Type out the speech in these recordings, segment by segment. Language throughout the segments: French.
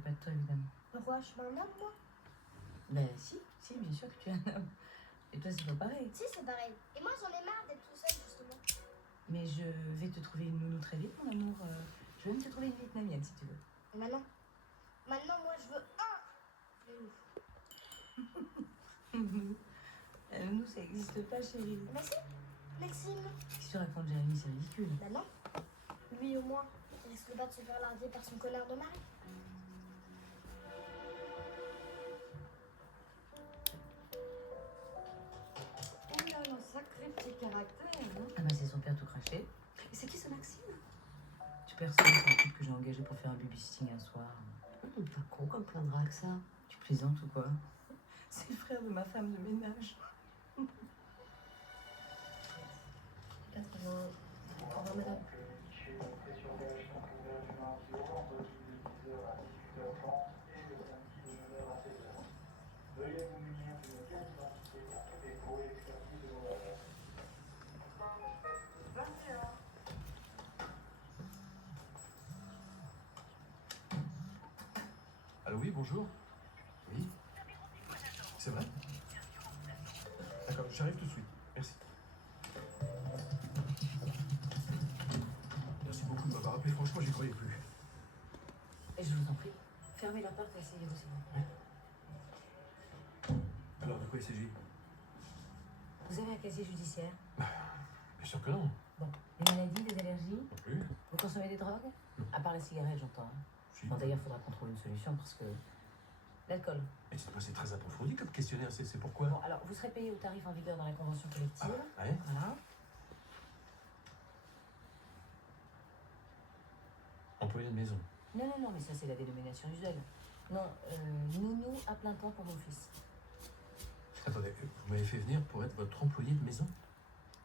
pas de toi, évidemment. Pourquoi? Je suis pas un homme, moi? Ben si, bien sûr que tu es un homme. Et toi, c'est pas pareil. Si, c'est pareil. Et moi, j'en ai marre d'être tout seul, justement. Mais je vais te trouver une nounou très vite, mon amour. Je vais même te trouver une vietnamienne, si tu veux. Et maintenant, moi, je veux un nounou. Nounou, ça n'existe pas, chérie. Bah si, Maxime. Qu'est-ce que tu racontes, Jérémy? C'est ridicule. Bah non. Lui, au moins, il risque pas de se faire larguer par son connard de mari. Il a un sacré petit caractère, hein. Ah bah c'est son père tout craché. Et c'est qui ce Maxime? Tu personne, c'est un type que j'ai engagé pour faire un babysitting un soir. Pas con comme plan de drague, ça. Tu plaisantes ou quoi? C'est le frère de ma femme de ménage. 80. Au revoir, madame. Allô, oui, bonjour. Oui. C'est vrai? D'accord, j'arrive tout de suite. Merci. Merci beaucoup de m'avoir appelé. Franchement, j'y croyais plus. Et je vous en prie, fermez la porte et asseyez-vous, s'il vous plaît. Alors, de quoi il s'agit? Vous avez un casier judiciaire? Bien sûr que non. Bon, des maladies, des allergies? Non plus. Vous consommez des drogues? Non. À part la cigarette, j'entends. Hein. Si. Bon, d'ailleurs, il faudra qu'on trouve une solution parce que... L'alcool. Mais c'est très approfondi comme questionnaire. C'est pourquoi? Bon, alors, vous serez payé au tarif en vigueur dans la convention collective. Ah, ouais. Voilà. Employé de maison. Non, mais ça, c'est la dénomination usuelle. Non, nounou à plein temps pour mon fils. Attendez, vous m'avez fait venir pour être votre employé de maison?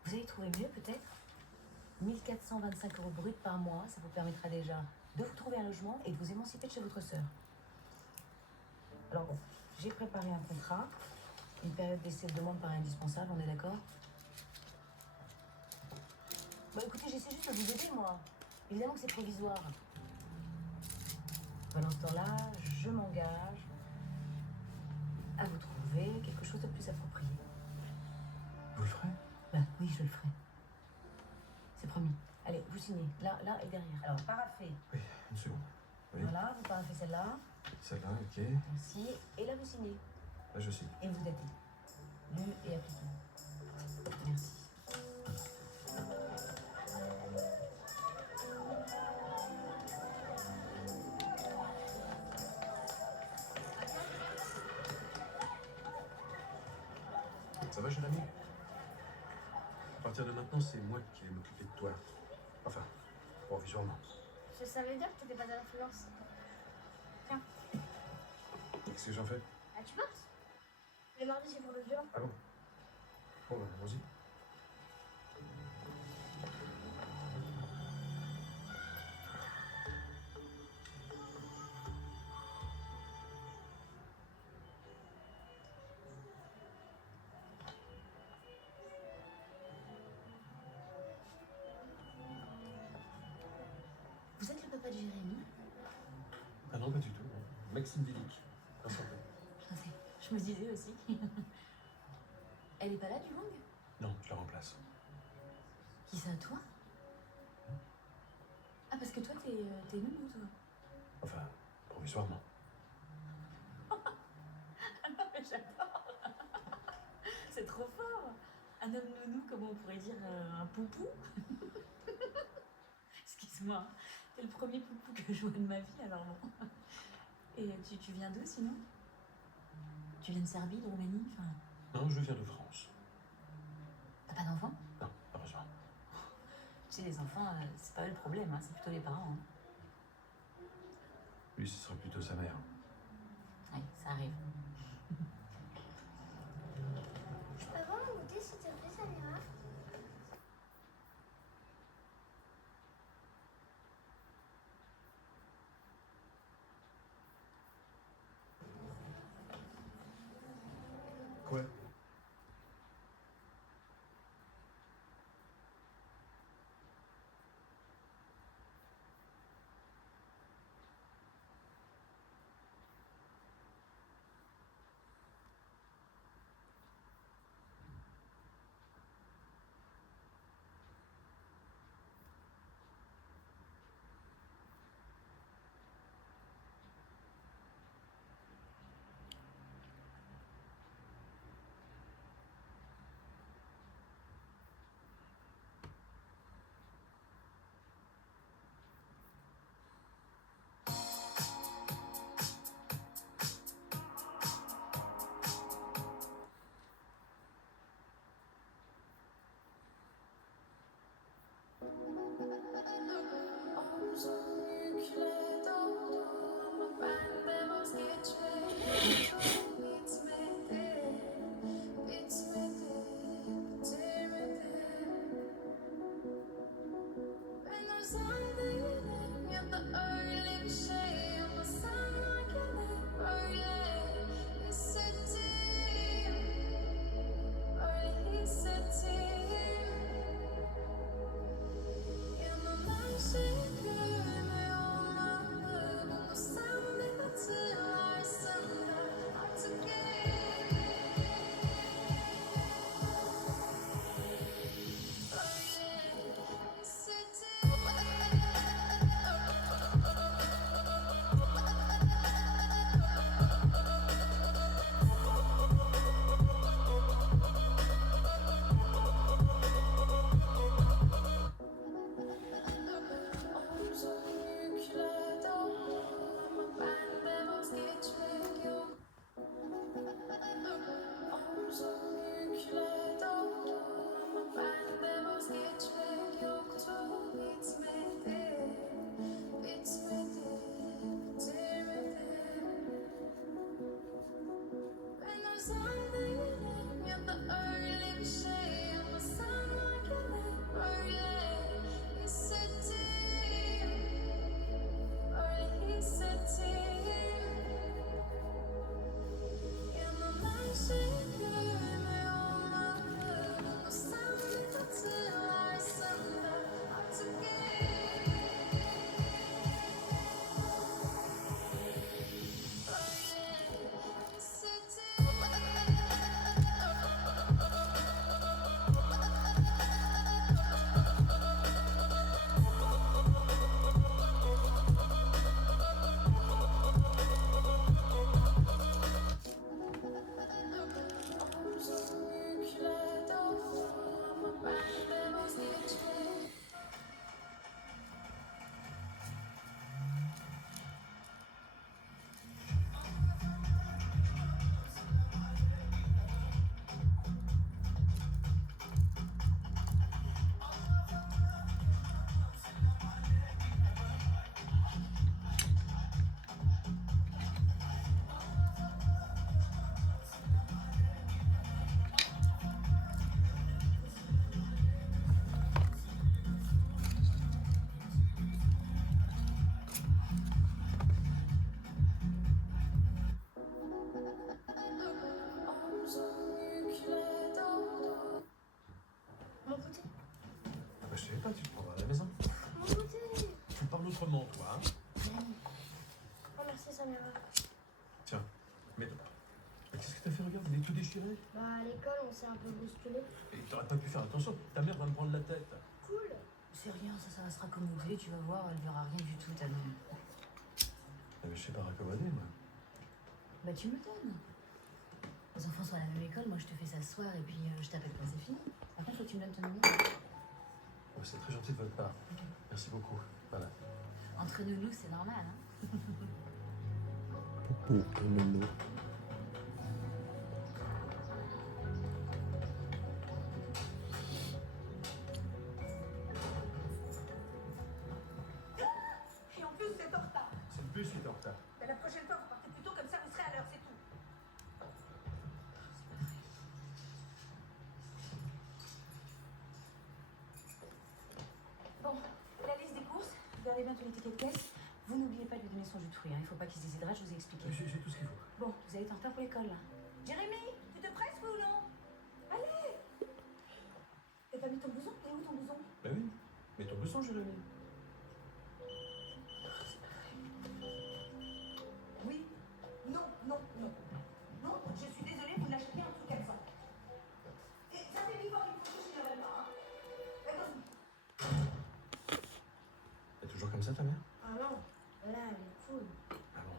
Vous avez trouvé mieux, peut-être? 1425 € bruts par mois, ça vous permettra déjà de vous trouver un logement et de vous émanciper de chez votre sœur. Alors bon, j'ai préparé un contrat, une période d'essai de demande par indispensable, on est d'accord? Bah écoutez, j'essaie juste de vous aider, moi. Évidemment que c'est provisoire. Pendant ce temps-là, je m'engage à vous trouver quelque chose de plus approprié. Vous le ferez? Bah oui, je le ferai. C'est promis. Allez, vous signez. Là et derrière. Alors, paraphé. Oui, une seconde. Oui. Voilà, vous paraphez celle-là. Celle-là, ok. Merci. Et là, vous signez. Là, je signe. Et vous datez. Lu et appliqué. Merci. Ça va, jeune ami? À partir de maintenant, c'est moi qui vais m'occuper de toi. Enfin, provisoirement. Je savais dire que t'étais pas de l'influence. Tiens. Qu'est-ce que j'en fais? Ah, tu portes? Le mardi, c'est pour le violon. Ah bon? Bon, ben, allons-y. Vous êtes le papa de Jérémy? Ah non, pas du tout. Maxime Bilic. Enchanté. Je me disais aussi. Elle est pas là, du Wang? Non, je la remplace. Qui ça, toi? Ah, parce que toi, t'es nounou, toi. Enfin, provisoirement. Ah non, mais j'adore. C'est trop fort. Un homme nounou, comment on pourrait dire un poupou? Excuse-moi, t'es le premier poupou que je vois de ma vie, alors bon. Et tu viens d'où, sinon? Tu viens de Serbie, de Roumanie, enfin... Non, je viens de France. T'as pas d'enfant? Non, heureusement. Tu sais, les enfants, c'est pas eux le problème, hein, c'est plutôt les parents. Hein. Lui, ce serait plutôt sa mère. Oui, ça arrive. Je peux avoir un goûter, s'il te plaît, Samira? Quoi? caméra. Tiens, mets-toi. Mais qu'est-ce que t'as fait? Regarde, il est tout déchiré. Bah, à l'école, on s'est un peu bousculé. Et t'aurais pas pu faire attention. Ta mère va me prendre la tête. Cool. C'est rien, ça va se raccommoder, tu vas voir, elle verra rien du tout, ta mère. Ah, mais je sais pas raccommoder, moi. Bah tu me donnes. Les enfants sont à la même école, moi je te fais s'asseoir et puis je t'appelle pas, c'est fini. Par contre, faut que tu me donnes ton numéro. Ouais, c'est très gentil de votre part. Merci beaucoup. Voilà. Entre nous, c'est normal, hein. Et en plus, vous êtes en retard. C'est le bus qui est en retard. Mais la prochaine fois, vous partez plus tôt, comme ça, vous serez à l'heure, c'est tout. Bon, la liste des courses, regardez bien tous les tickets de caisse. Vous n'oubliez pas de lui donner son jus de fruits, hein. Il faut pas qu'il se déshydrate, je vous ai expliqué. J'ai tout ce qu'il faut. Bon, vous allez être en retard pour l'école, là. Jérémy, tu te presses, oui ou non? Allez. T'as pas mis ton blouson? Il est où ton blouson? Bah oui. Mais ton blouson, Jérémy. Oui. Non, non, non. Non, je suis désolée, vous n'achetez un truc comme ça. Et ça fait 8 fois qu'il faut que je ne le pas, hein. Attention. T'es toujours comme ça, ta mère? Ah non, là, elle est cool. Ah bon.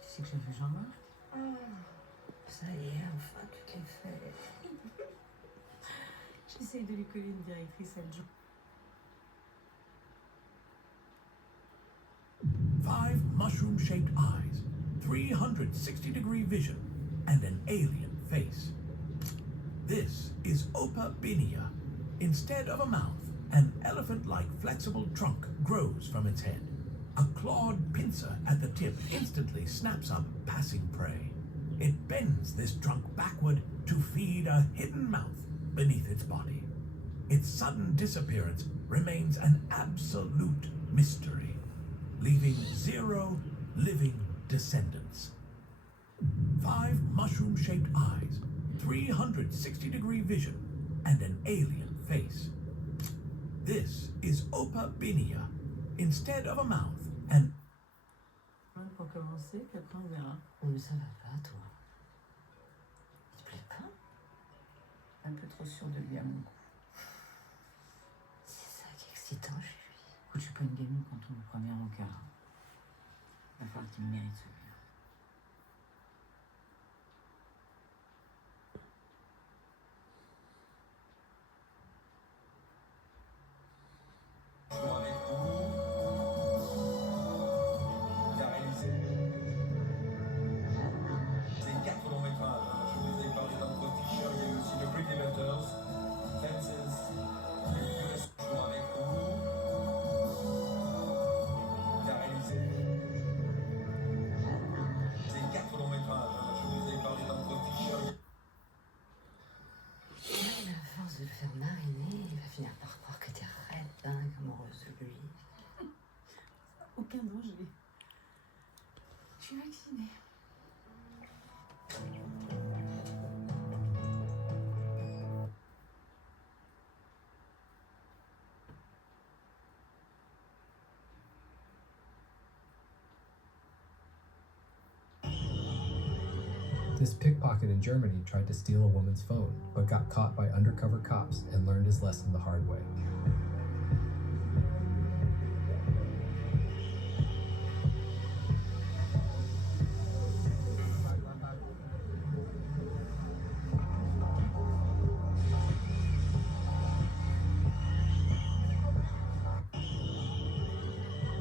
Tu sais que j'ai vu Jean-Marc? Ça y est, enfin, tu l'as fait. J'essaye de lui coller une directrice adjointe. 5 mushroom-shaped eyes, 360-degree vision, and an alien face. This is Opabinia. Instead of a mouth, an elephant-like flexible trunk grows from its head. A clawed pincer at the tip instantly snaps up passing prey. It bends this trunk backward to feed a hidden mouth beneath its body. Its sudden disappearance remains an absolute mystery, leaving 0 living descendants. 5 mushroom-shaped eyes, 360-degree vision, and an alien face. This is Opabinia. Instead of a mouth, an... Pour commencer, puis après on verra. Oh, mais ça va pas, toi. Il te plaît pas? Un peu trop sûr de lui à mon goût. C'est ça qui est excitant chez lui. Écoute, je suis pas une gamine quand on me première au cœur. Il va falloir qu'il me mérite celui-là. Qui a réalisé des 4 longs métrages. Je vous ai parlé d'un Pro Fisher, il y a eu aussi The Great Inventors, Fences, US Jour avec vous, qui a réalisé des 4 longs métrages. Je vous ai parlé d'un Pro Fisher. Ouais, mais à force de le faire mariner, il va finir par croire que t'es raide dingue amoureuse de lui. Aucun danger. Je suis vaccinée. This pickpocket in Germany tried to steal a woman's phone, but got caught by undercover cops and learned his lesson the hard way.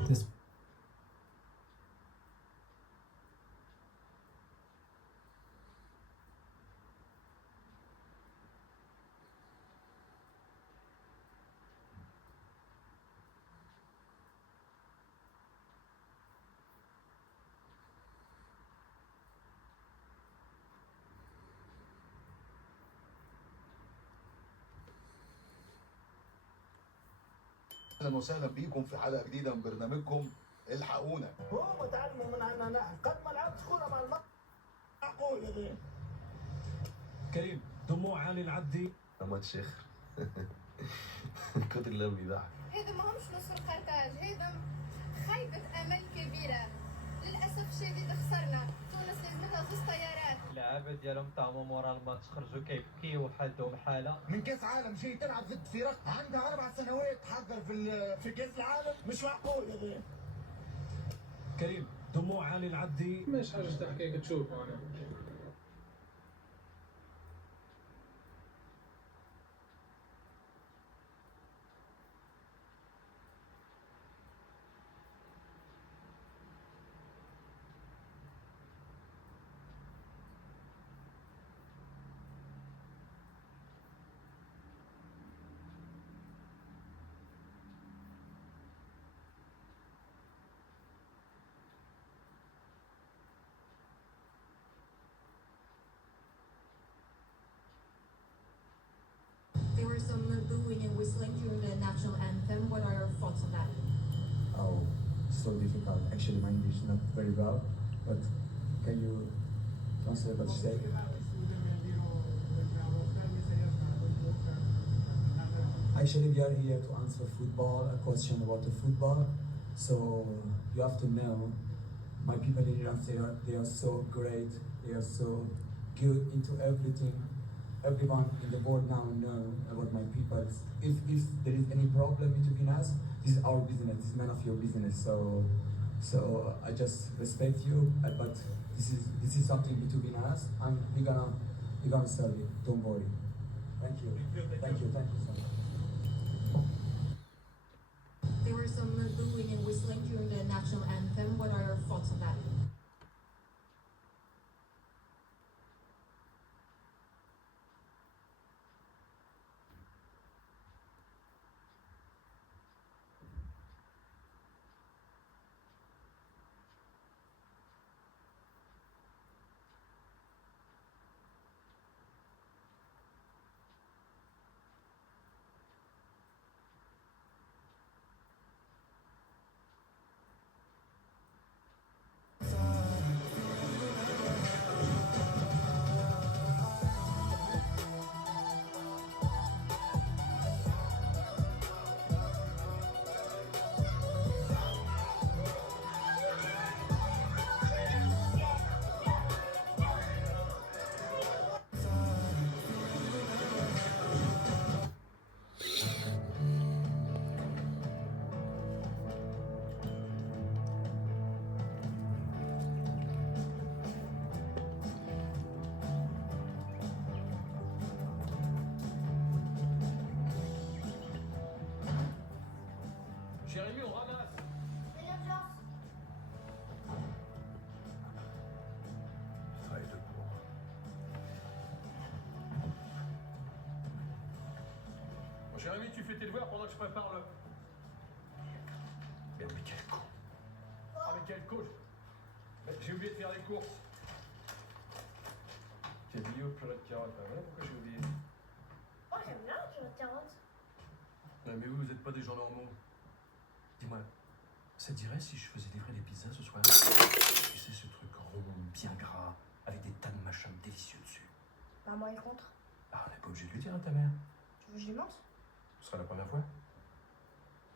This اهلا وسهلا بيكم في حلقه جديده من برنامجكم الحقونا. هم تعلموا من عنا قد ما لعبت كوره مع معقول يا غير. كريم دموع علي العبدي مات شيخ كتر اللي بيضحك. هذا ما همش نصر قرطاج، هذا خيبة أمل كبيرة. للأسف الشديد خسرنا، تونس لازمتها زوج طيارات. اللعابة ديالهم طعموا مورا الماتش خرجوا كيبكيو وحالتهم حالة. من كأس عالم جاي تلعب ضد فرق عندها 4 سنوات حضر في كأس العالم، مش معقول يا غير. كريم دموع علي العبدي مش حاجة تحكيك تشوفه أنا. There were some booing and whistling during the national anthem. What are your thoughts on that? Oh, so difficult. Actually, my English is not very well, but can you translate what you say? Actually, we are here to answer football, a question about the football. So you have to know, my people in Iran, they are so great. They are so good into everything. Everyone in the world now know about my people. If there is any problem between us, this is our business. This is none of your business. So I just respect you, but this is something between us, and we're gonna solve it. Don't worry. Thank you. Thank you so much. There were some booing and whistling during the national anthem. What are your thoughts on that? Jérémy, on ramasse. Et l'urgence. Travail de pour. Bon, Jérémy, tu fais tes devoirs pendant que je prépare le... Mais quel con. Ah mais quel coach. J'ai oublié de faire les courses. Cabillaud, purée de carottes. Ah, voilà pourquoi j'ai oublié. Oh, j'aime bien la purée de carottes. Non, mais vous n'êtes pas des gens normaux. Dis-moi, ça te dirait si je faisais livrer des pizzas ce soir? Tu sais, ce truc rond, bien gras, avec des tas de machins délicieux dessus. Maman est contre. Ah, on n'est pas obligé de lui dire à ta mère. Tu veux que je lui mente? Ce sera la première fois.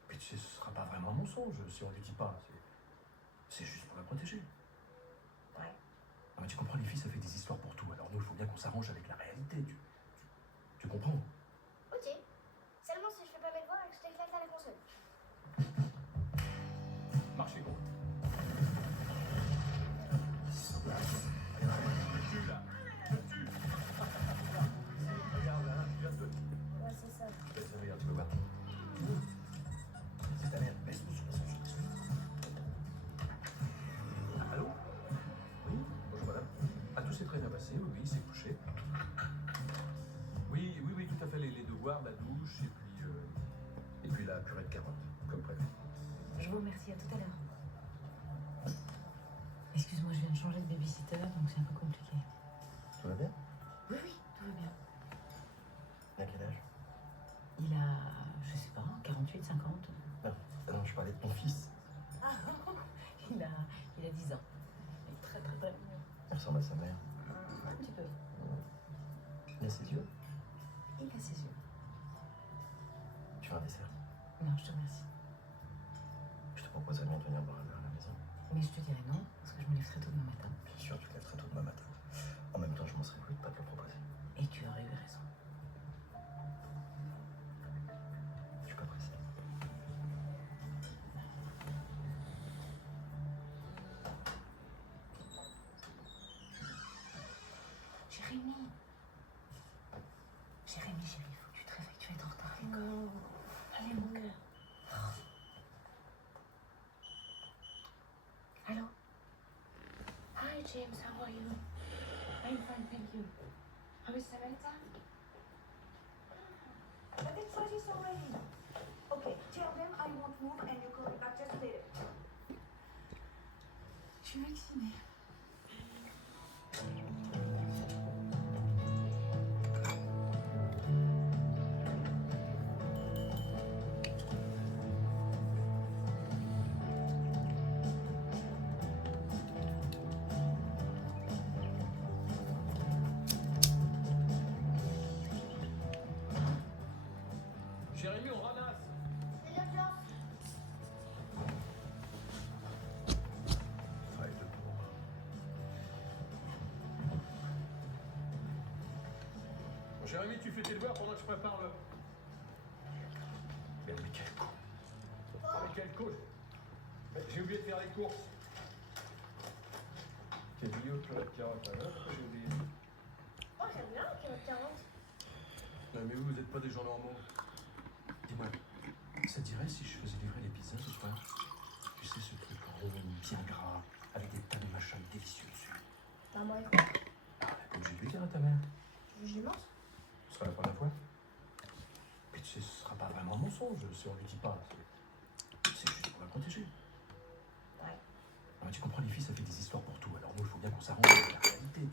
Puis tu sais, ce sera pas vraiment un mensonge si on lui dit pas. C'est juste pour la protéger. Ouais. Non, mais tu comprends, les filles, ça fait des histoires pour tout. Alors nous, il faut bien qu'on s'arrange avec la réalité. Tu comprends? Ok. Seulement si je fais pas mes devoirs et que je t'éclate à la console. Marchez gros. Tu là. Tu. Regarde là, tu viens de... Ouais, c'est ça. Regarde, tu peux voir. C'est ta mère. Baisse ton son. Allô? Oui? Bonjour madame. Ah, tout s'est très bien passé, oui, il s'est couché. Oui, tout à fait, les devoirs, la douche, et puis la purée de carottes, comme prévu. Je vous remercie, à tout à l'heure. Excuse-moi, je viens de changer de babysitter, donc c'est un peu compliqué. Tout va bien? Oui, tout va bien. À quel âge? Il a, je sais pas, 48, 50. ressemble à sa mère. Un petit peu. Il a ses yeux. Il a ses yeux. Tu veux un dessert? Non, je te remercie. Je te proposerais bien de venir boire un verre à la maison. Mais je te dirais non, parce que je me lève très tôt demain matin. Bien sûr, tu te lèves très tôt demain matin. En même temps, je m'en serais voulu de pas te le proposer. Et tu aurais eu raison. Je suis pas pressé. Jérémy. Jérémy, chérie, il faut que tu te réveilles, tu vas être en retard à l'école. Allez, mon cœur. Allô? Hi, James, how are you? I'm fine, thank you. How is Samantha? But it's 30 already. Okay, tell them I won't move and you call me back just later. Je suis vaccinée. Jérémy, on ramasse. C'est l'urgence. Travail de pour. Bon, Jérémy, tu fais tes devoirs pendant que je prépare le. Mais quel con. Mais quel coach. J'ai oublié de faire les courses. Quel vidéo de purée de carottes, alors pourquoi j'ai oublié? Oh, j'aime bien la carotte 40. Non, mais vous n'êtes pas des gens normaux. Dis-moi, ça te dirait si je faisais livrer les pizzas ce soir? Tu sais, ce truc rond, bien gras, avec des tas de machins délicieux dessus. Bah, moi, Ah, comme j'ai pu dire à ta mère. tu veux que je mange? Ce sera la première fois. Mais tu sais, ce sera pas vraiment un mensonge si on lui dit pas. C'est juste pour la protéger. Ouais. Non, mais tu comprends, les filles, ça fait des histoires pour tout. Alors nous, il faut bien qu'on s'arrange avec la réalité.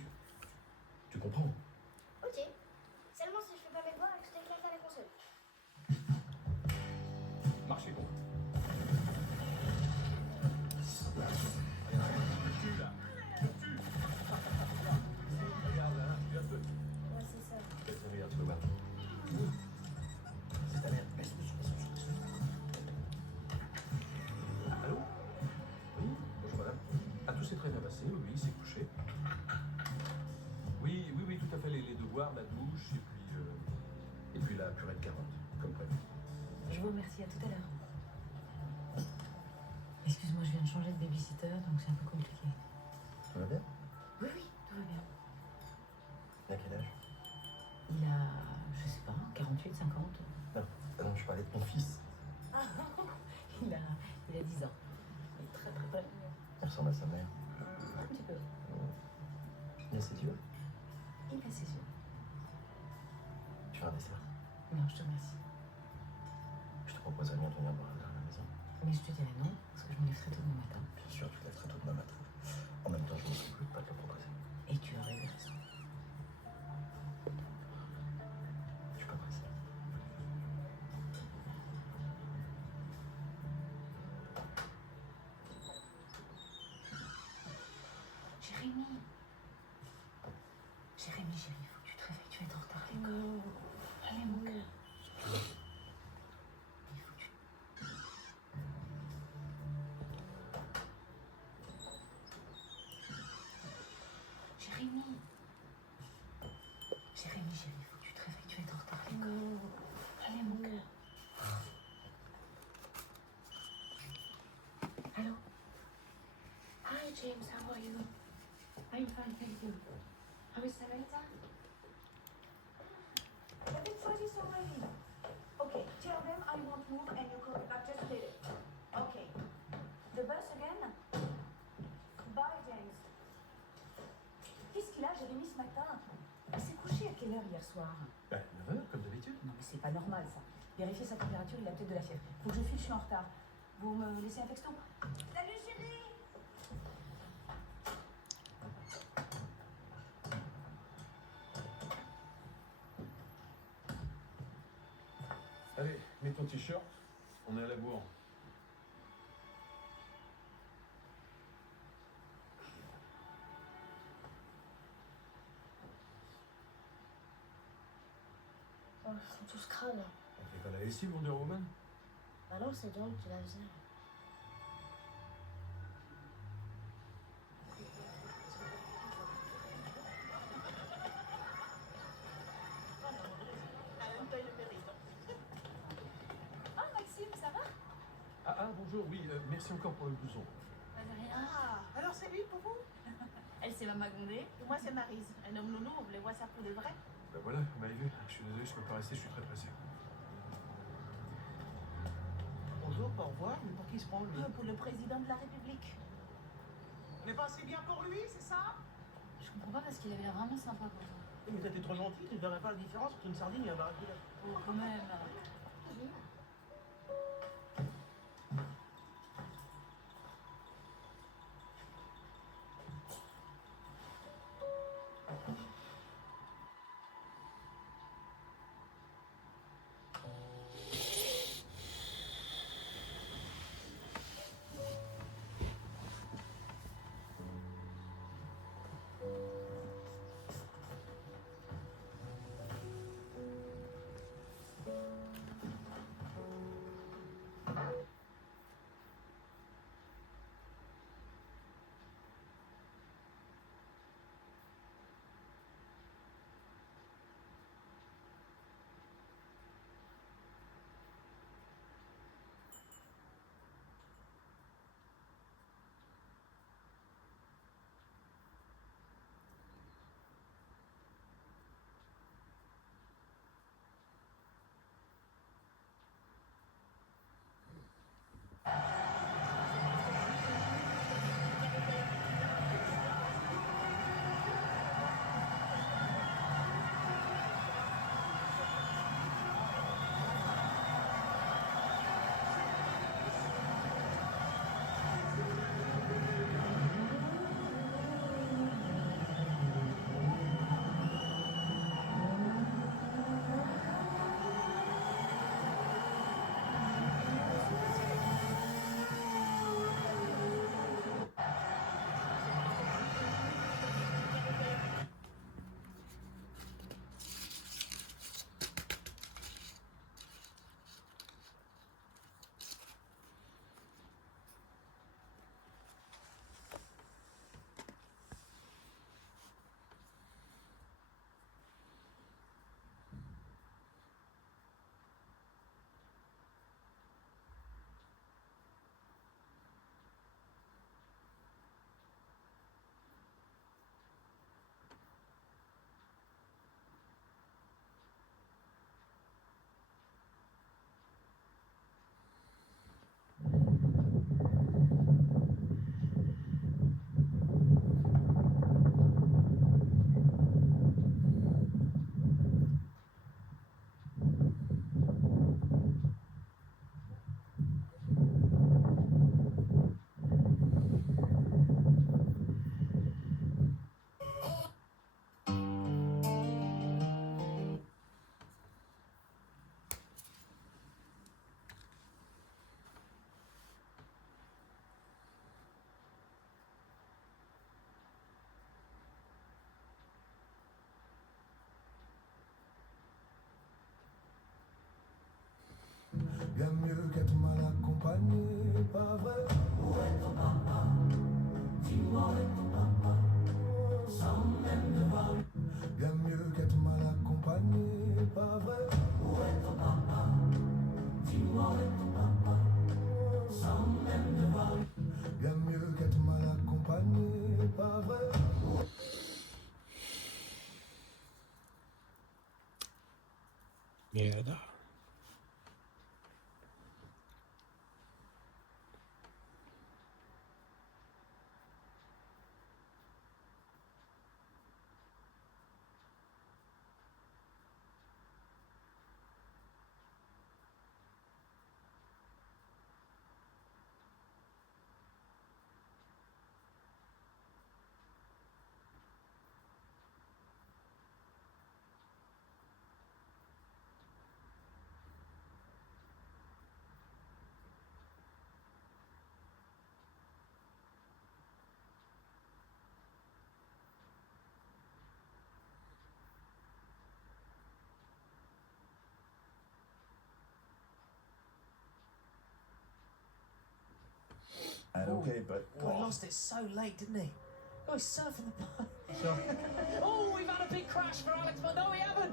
Tu comprends? Ok. Seulement si je fais pas mes devoirs et que je t'éclate à la console. Marchez bon. Regarde là, tu as peu. Ouais, c'est ça. Regarde, tu peux voir. C'est ta mère. Baisse-le. Allô? Oui, bonjour madame. Ah, tout s'est très bien passé, oui, il s'est couché. Oui, tout à fait, les devoirs, la douche, et puis la purée de carottes, comme prévu. Je vous remercie, à tout à l'heure. Excuse-moi, je viens de changer de babysitter, donc c'est un peu compliqué. Ça va bien? Oui, tout va bien. Il a quel âge? Il a, je sais pas, 48, 50. Non, je parlais de ton fils. Il a 10 ans. Il est très très très. Il ressemble à sa mère. Un petit peu. Il a ses yeux. Il a ses yeux. Tu veux un dessert? Non, je te remercie. Je te proposerais bien de venir boire un verre à la maison. Mais je te dirais non, parce que je me lève très tôt demain matin. Bien sûr, tu te lèves très tôt demain matin. En même temps, je m'en serais voulu de pas te le proposer. Et tu aurais eu raison. Je suis pas pressé. Jérémy. Jérémy, chérie, il faut que tu te réveilles, tu vas être en retard à l'école. Allez, mon cœur. Il faut que tu... Jérémy. Jérémy, chérie, il faut que tu te réveilles, tu vas être en retard à l'école. Allez, mon cœur. Allô? Hi, James, how are you? I'm fine, thank you. How is Samantha? But it's 30 already. Okay, tell them I won't move and you call me back just later. Okay. The bus again? Bye, James. Qu'est-ce qu'il a, Jérémy, ce matin? Il s'est couché à quelle heure hier soir? 9h, comme d'habitude. Non, mais c'est pas normal ça. Vérifiez sa température, il a peut-être de la fièvre. Faut que je file, je suis en retard. Vous me laissez un texto? Salut, chérie! Allez, mets ton t-shirt. On est à la bourre. ils sont tous crades. Elle fait pas la lessive, Wonder Woman? Bah non, c'est Diane qui la faisait. Ah, Maxime, ça va? Ah, bonjour, oui, merci encore pour le blouson. Pas de rien. Ah, alors c'est lui pour vous? Elle, c'est Maman Gondé. Et moi, c'est Maryse. Un homme nounou, vous voulez voir ça pour de vrai? Ben voilà, vous m'avez vu. Je suis désolé, je peux pas rester, je suis très pressé. Bonjour, au revoir, mais pour qui se prend lui? Pour le président de la République. On n'est pas assez bien pour lui, c'est ça? Je comprends pas parce qu'il avait l'air vraiment sympa pour toi. Mais toi, t'es trop gentil, tu ne verrais pas la différence entre une sardine et un barracuda. Oh, quand même. Bien mieux qu'être mal accompagné, pas vrai? Où est ton papa? Dis-moi où est ton papa? Sans même devoir. Bien mieux qu'être mal accompagné, pas vrai? Où est ton papa? Dis-moi où est ton papa? Sans même devoir. Bien mieux qu'être mal accompagné, pas vrai? Mierda. Okay, but God, he lost it so late, didn't he? Oh, he's surfing the Oh, we've had a big crash for Alex, but no, we haven't.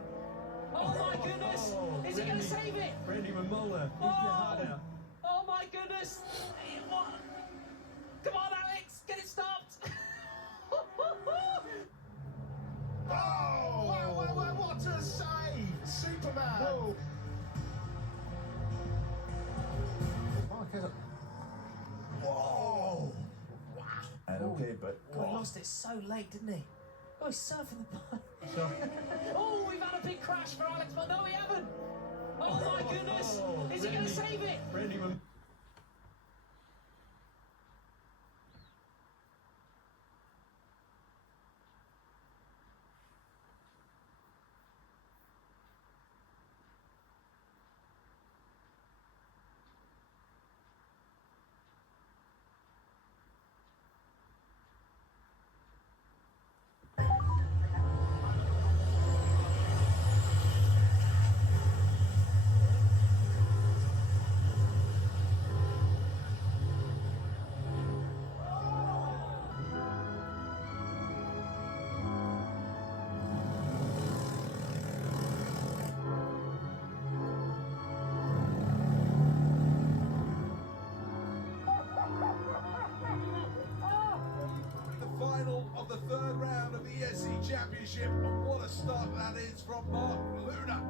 Oh my goodness! Is he going to save it? Randy Mamola, keep your heart out. Oh my goodness! What? Come on, Alex, get it stopped! Oh! Wow, what a save! Superman! Whoa. Whoa! okay, but God, he lost it so late, didn't he? Oh, he's surfing the Oh, we've had a big crash for Alex, but no, we haven't. Oh my goodness! Is he going to save it? Randy Mamola. The final of the third round of the ESC Championship, and what a start that is from Mark Luna.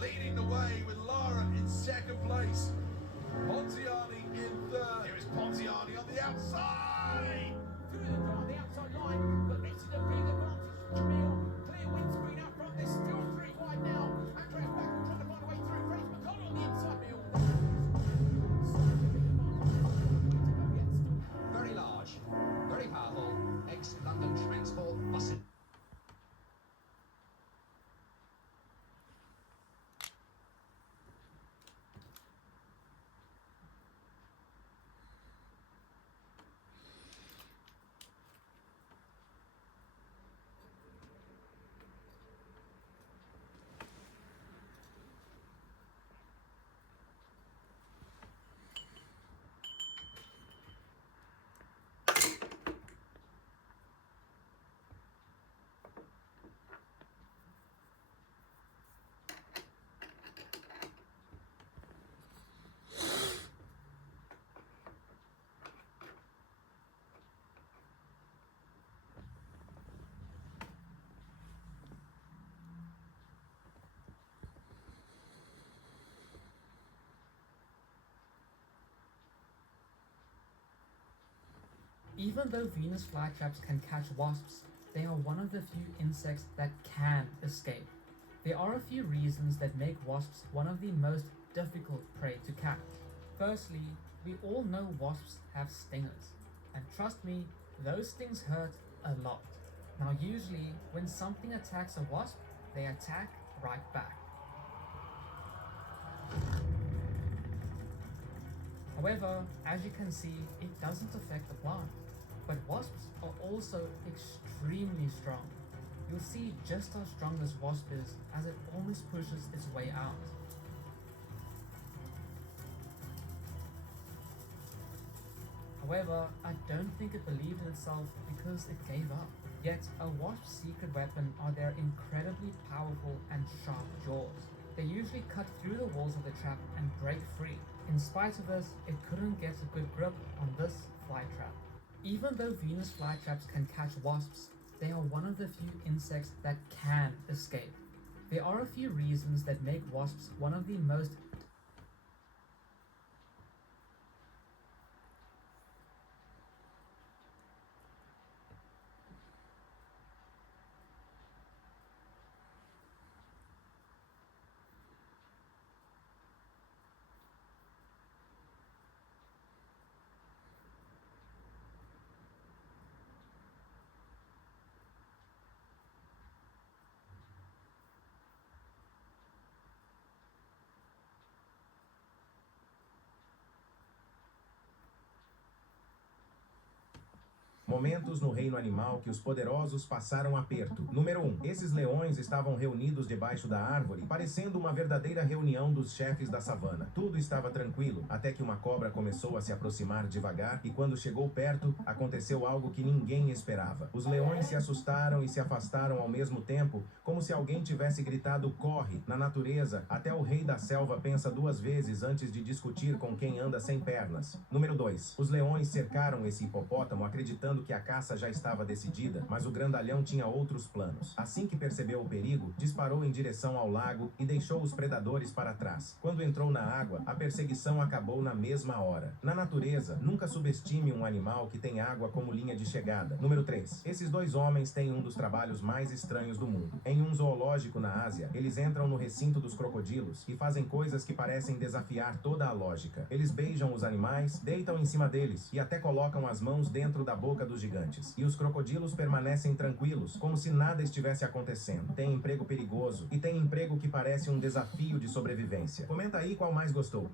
Leading the way with Lara in second place. Pontiani in third. Here is Pontiani on the outside. Through the car on the outside line, but this is a big advantage for Jamil. Clear windscreen out front, there's still 3 wide now. Andreas Backel trying to find a way through. Fraser McConnell on the inside, Neil. Very large, very powerful, ex-London Transport buses. Even though Venus flytraps can catch wasps, they are one of the few insects that can escape. There are a few reasons that make wasps one of the most difficult prey to catch. Firstly, we all know wasps have stingers, and trust me, those stings hurt a lot. Now usually, when something attacks a wasp, they attack right back. However, as you can see, it doesn't affect the plant. But wasps are also extremely strong. You'll see just how strong this wasp is as it almost pushes its way out. However, I don't think it believed in itself because it gave up. Yet, a wasp's secret weapon are their incredibly powerful and sharp jaws. They usually cut through the walls of the trap and break free. In spite of this, it couldn't get a good grip on this flytrap. Even though Venus flytraps can catch wasps, they are one of the few insects that can escape. There are a few reasons that make wasps one of the most Momentos no reino animal que os poderosos passaram aperto. Número 1. Esses leões estavam reunidos debaixo da árvore, parecendo uma verdadeira reunião dos chefes da savana. Tudo estava tranquilo, até que uma cobra começou a se aproximar devagar e quando chegou perto, aconteceu algo que ninguém esperava. Os leões se assustaram e se afastaram ao mesmo tempo, como se alguém tivesse gritado "corre". Na natureza, até o rei da selva pensa duas vezes antes de discutir com quem anda sem pernas. Número 2. Os leões cercaram esse hipopótamo acreditando que a caça já estava decidida, mas o grandalhão tinha outros planos. Assim que percebeu o perigo, disparou em direção ao lago e deixou os predadores para trás. Quando entrou na água, a perseguição acabou na mesma hora. Na natureza, nunca subestime um animal que tem água como linha de chegada. Número 3. Esses dois homens têm um dos trabalhos mais estranhos do mundo. Em um zoológico na Ásia, eles entram no recinto dos crocodilos e fazem coisas que parecem desafiar toda a lógica. Eles beijam os animais, deitam em cima deles e até colocam as mãos dentro da boca dos gigantes. E os crocodilos permanecem tranquilos, como se nada estivesse acontecendo. Tem emprego perigoso e tem emprego que parece um desafio de sobrevivência. Comenta aí qual mais gostou.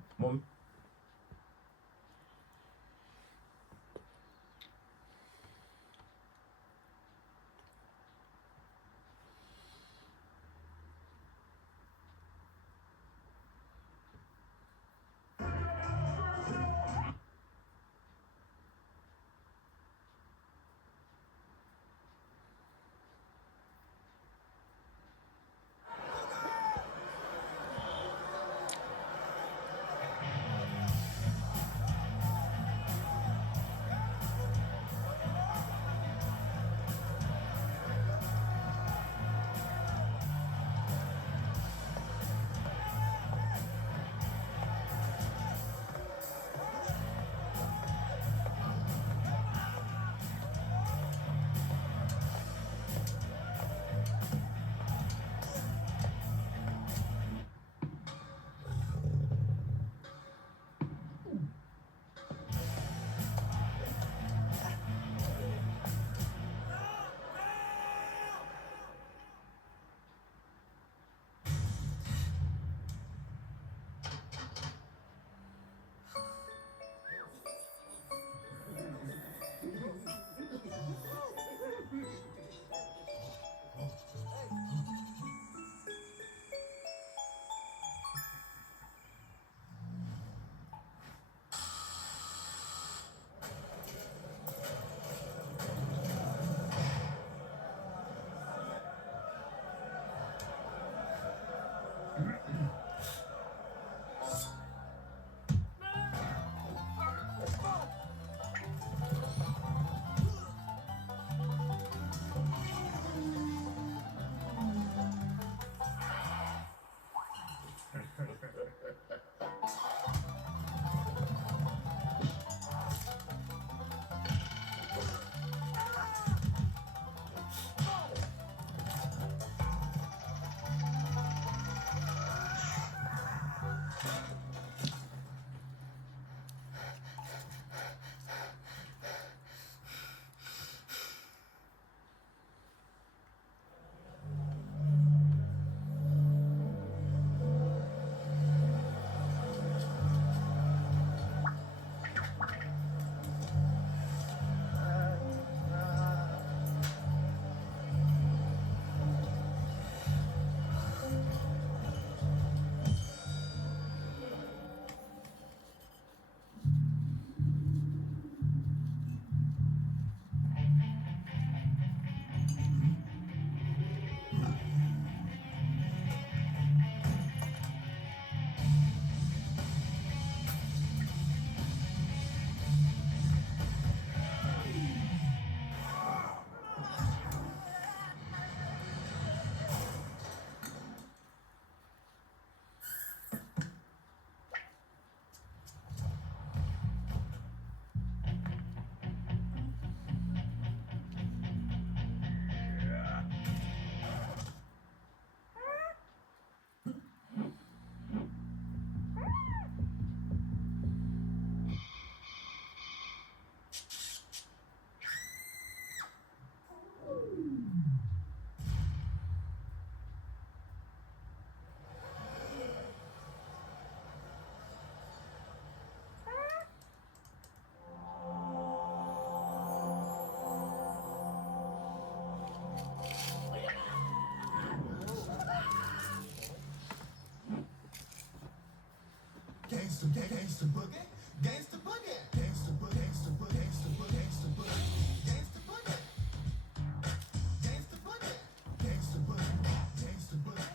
Gangsta, gangsta boogie, gangsta boogie, gangsta boogie, gangsta boogie, gangsta boogie, gangsta boogie, gangsta boogie, gangsta boogie, gangsta boogie, gangsta boogie.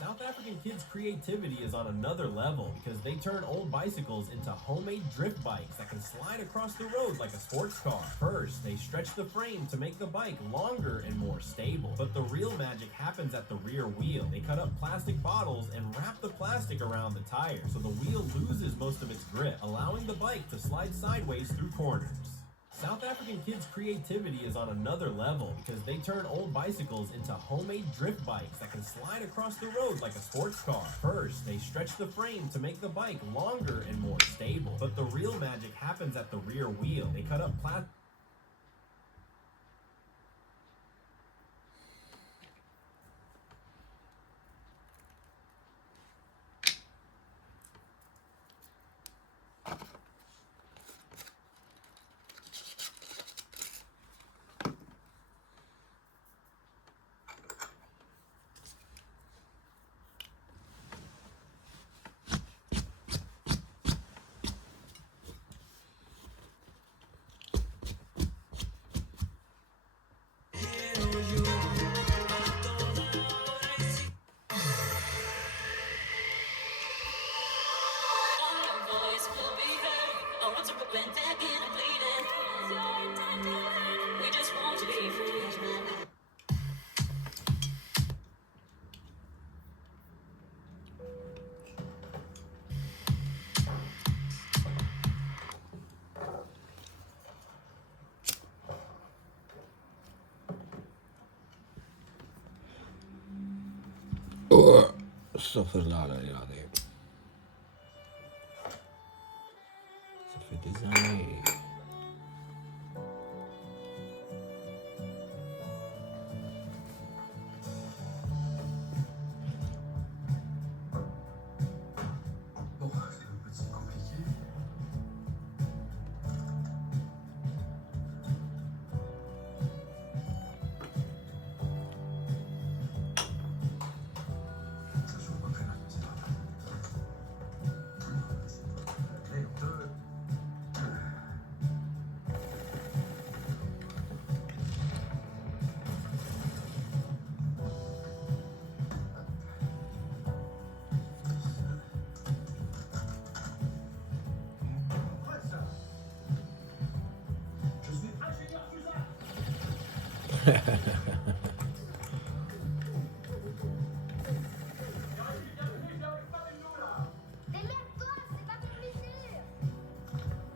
South African kids' creativity is on another level because they turn old bicycles into homemade drift bikes that can slide across the road like a sports car. First, they stretch the frame to make the bike longer and more stable. But the real magic happens at the rear wheel. They cut up plastic bottles and wrap the plastic around the tire so the wheel loses most of its grip, allowing the bike to slide sideways through corners. South African kids' creativity is on another level because they turn old bicycles into homemade drift bikes that can slide across the road like a sports car. First, they stretch the frame to make the bike longer and more stable. But the real magic happens at the rear wheel. They cut up plastic. Astaghfirullah العظيم. Ça fait des années. Bon, c'est un petit compliqué. Ça joue pas très mal, c'est pas grave. Les deux. Je suis ingénieur Suzanne. Démerde-toi, c'est pas ton plaisir.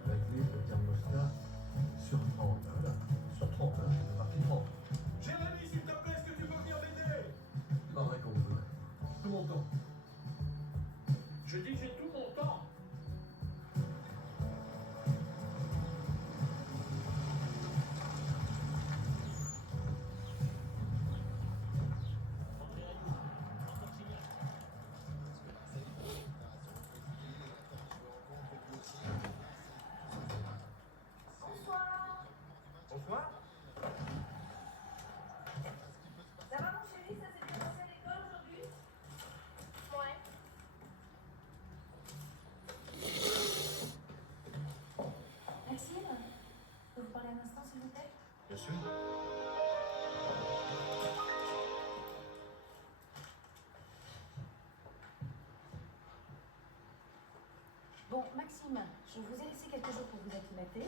La clé, le thermostat, sur 30. Voilà. Sur 30, hein, c'est parti 30. Jérémy, s'il te plaît, est-ce que tu peux venir m'aider? Non, vrai qu'on veut. Tout mon temps. Je dis que j'ai tout mon temps. Bonsoir. Bonsoir. Ça va mon chéri, ça s'est bien passé à l'école aujourd'hui? Ouais. Merci. Je suis. Bon, Maxime, je vous ai laissé quelques jours pour vous acclimater.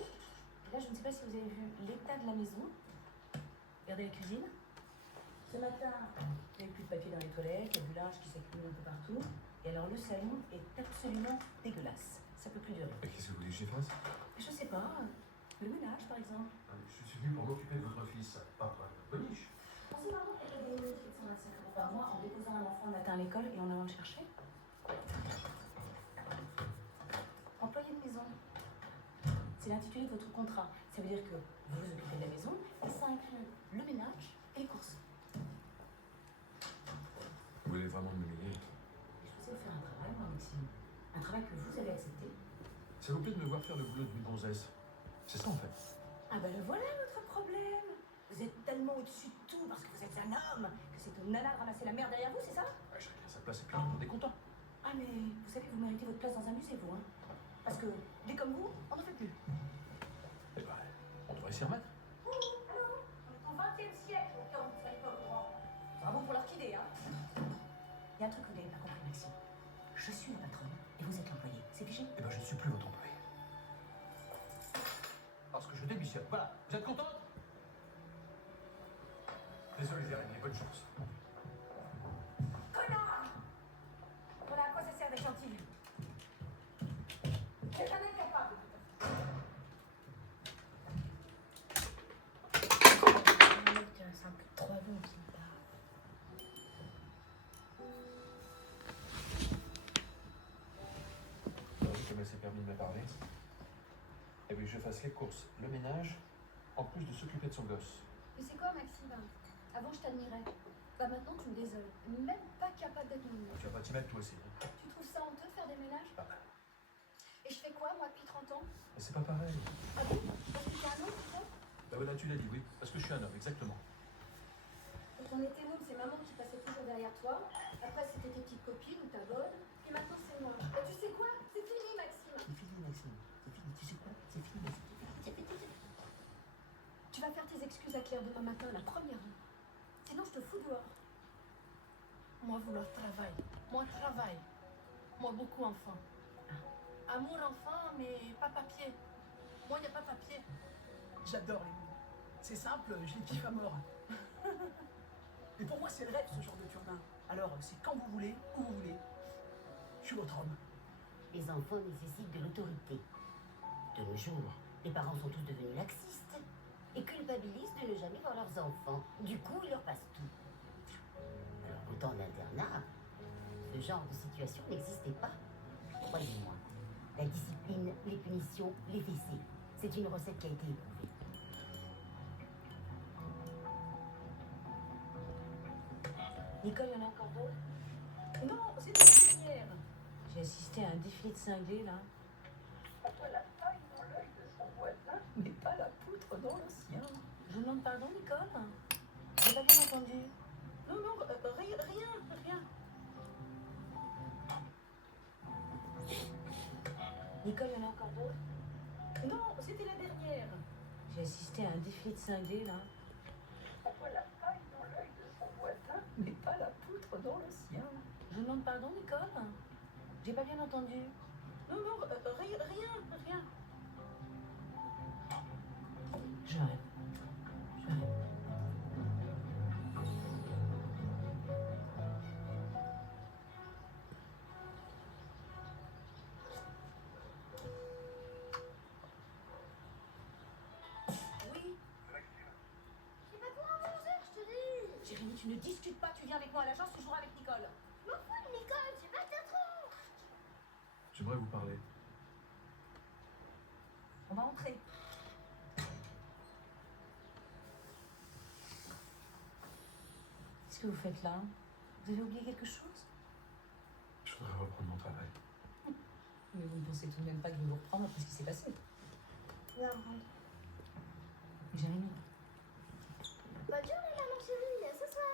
Là, je ne sais pas si vous avez vu l'état de la maison. Regardez la cuisine. Ce matin, il n'y avait plus de papier dans les toilettes, il y a du linge qui s'accumule un peu partout. Et alors, le salon est absolument dégueulasse. Ça peut plus durer. Et qu'est-ce que vous voulez que j'y fasse? Je sais pas, le ménage par exemple. Je suis venu pour m'occuper de votre fils, pas pour une boniche. Pensez par exemple à payer 425 € par mois en déposant un enfant le matin à l'école et en allant le chercher. Employé de maison. C'est l'intitulé de votre contrat. Ça veut dire que vous vous occupez de la maison et ça inclut le ménage et les courses. Vous voulez vraiment m'humilier? Je vais faire un travail, moi, Maxime. Un travail que vous avez accepté. Ça vous plaît de me voir faire le boulot d'une gonzesse? C'est ça en fait. Ah ben le voilà votre problème. Vous êtes tellement au-dessus de tout parce que vous êtes un homme que c'est aux nanas de ramasser la merde derrière vous, c'est ça? Ouais, chacun a sa place et puis tout le monde est content. Ah mais vous savez que vous méritez votre place dans un musée, vous, hein? Parce que des comme vous, on n'en fait plus. Eh ben, on devrait s'y remettre. Oh, alors, on est au XXe siècle, au cas où vous ne savez pas au courant. Bravo pour l'orchidée, hein? Il y a un truc que vous n'avez pas compris, Maxime. Je suis la patronne et vous êtes l'employé. C'est figé? Eh ben, je ne suis plus votre employé. Parce que je démissionne. Voilà, vous êtes contente? Désolé, les araignées, bonne chance. Connard! Voilà à quoi ça sert d'être gentil. C'est un incapable. C'est un peu trop bon, ça. Comme elle s'est permis de me parler. Et puis que je fasse les courses, le ménage, en plus de s'occuper de son gosse. Mais c'est quoi, Maxime? Avant, je t'admirais. Bah maintenant, tu me désoles. Même pas capable d'être mignon. Tu vas pas t'y mettre toi aussi. Tu trouves ça honteux de faire des ménages? Et je fais quoi, moi, depuis 30 ans? Mais c'est pas pareil. Ah bon? Parce que t'es un homme, tu sais? Bah voilà, tu l'as dit, oui. Parce que je suis un homme, exactement. Quand on était môme, c'est maman qui passait toujours derrière toi. Après, c'était tes petites copines ou ta bonne. Et maintenant, c'est moi. Et tu sais quoi? C'est fini, Maxime. C'est fini, Maxime. C'est fini. Tu sais quoi? C'est fini, Maxime. C'est fini. Tu vas faire tes excuses à Claire demain matin, la première. Sinon, je te fous dehors. Moi, vouloir travail. Moi, travail. Moi, beaucoup enfant. Amour enfant, mais pas papier. Moi, il n'y a pas papier. J'adore les mots. C'est simple, je les kiffe à mort. Et pour moi, c'est le rêve, ce genre de turbin. Alors, c'est quand vous voulez, où vous voulez. Je suis votre homme. Les enfants nécessitent de l'autorité. De nos jours, les parents sont tous devenus laxistes et culpabilisent de ne jamais voir leurs enfants. Du coup, ils leur passent tout. Alors, autant d'internat, ce genre de situation n'existait pas. Croyez-moi, la discipline, les punitions, les fessées, c'est une recette qui a été éprouvée. Nicole, il y en a encore d'autres? Non, c'était la dernière. J'ai assisté à un défilé de cinglés, là. On voit la paille dans l'œil de son voisin, mais pas la poutre dans le sien. Je vous demande pardon, Nicole? J'ai pas bien entendu. Non, rien. Nicole, il y en a encore d'autres? Non, c'était la dernière. J'ai assisté à un défilé de cinglés, là. On voit la paille dans l'œil de son voisin, mais pas la poutre dans le sien. Je vous demande pardon, Nicole? J'ai pas bien entendu. Non, rien. J'arrête. Oui. C'est pas quoi à manger, je te dis. Jérémy, tu ne discutes pas, tu viens avec moi à l'agence, tu joueras avec Nicole. Je m'en fous de Nicole, c'est pas ta tronche. J'aimerais vous parler. On va entrer. Qu'est-ce que vous faites là? Vous avez oublié quelque chose? Je voudrais reprendre mon travail. Mais vous ne pensez tout de même pas que je vais vous reprendre après ce qui s'est passé? Non, Jérémy. bonne journée, maman chérie, à ce soir.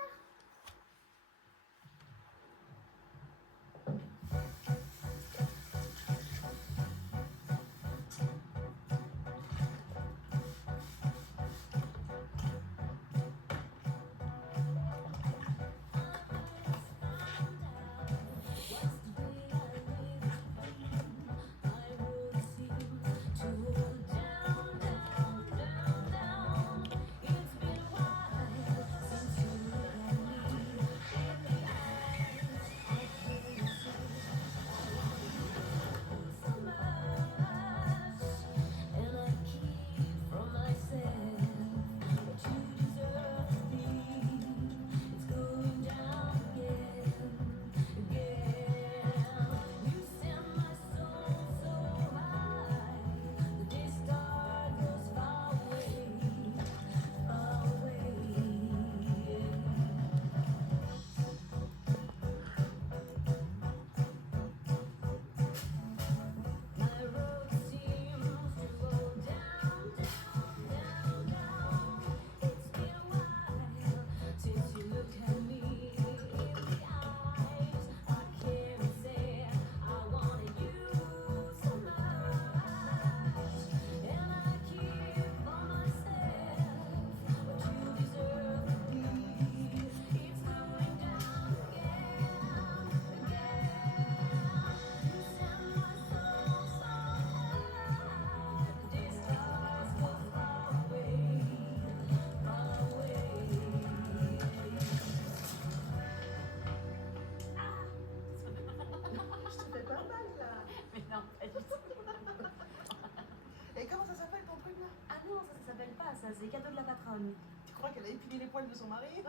ça, c'est cadeau de la patronne. Tu crois qu'elle a épilé les poils de son mari?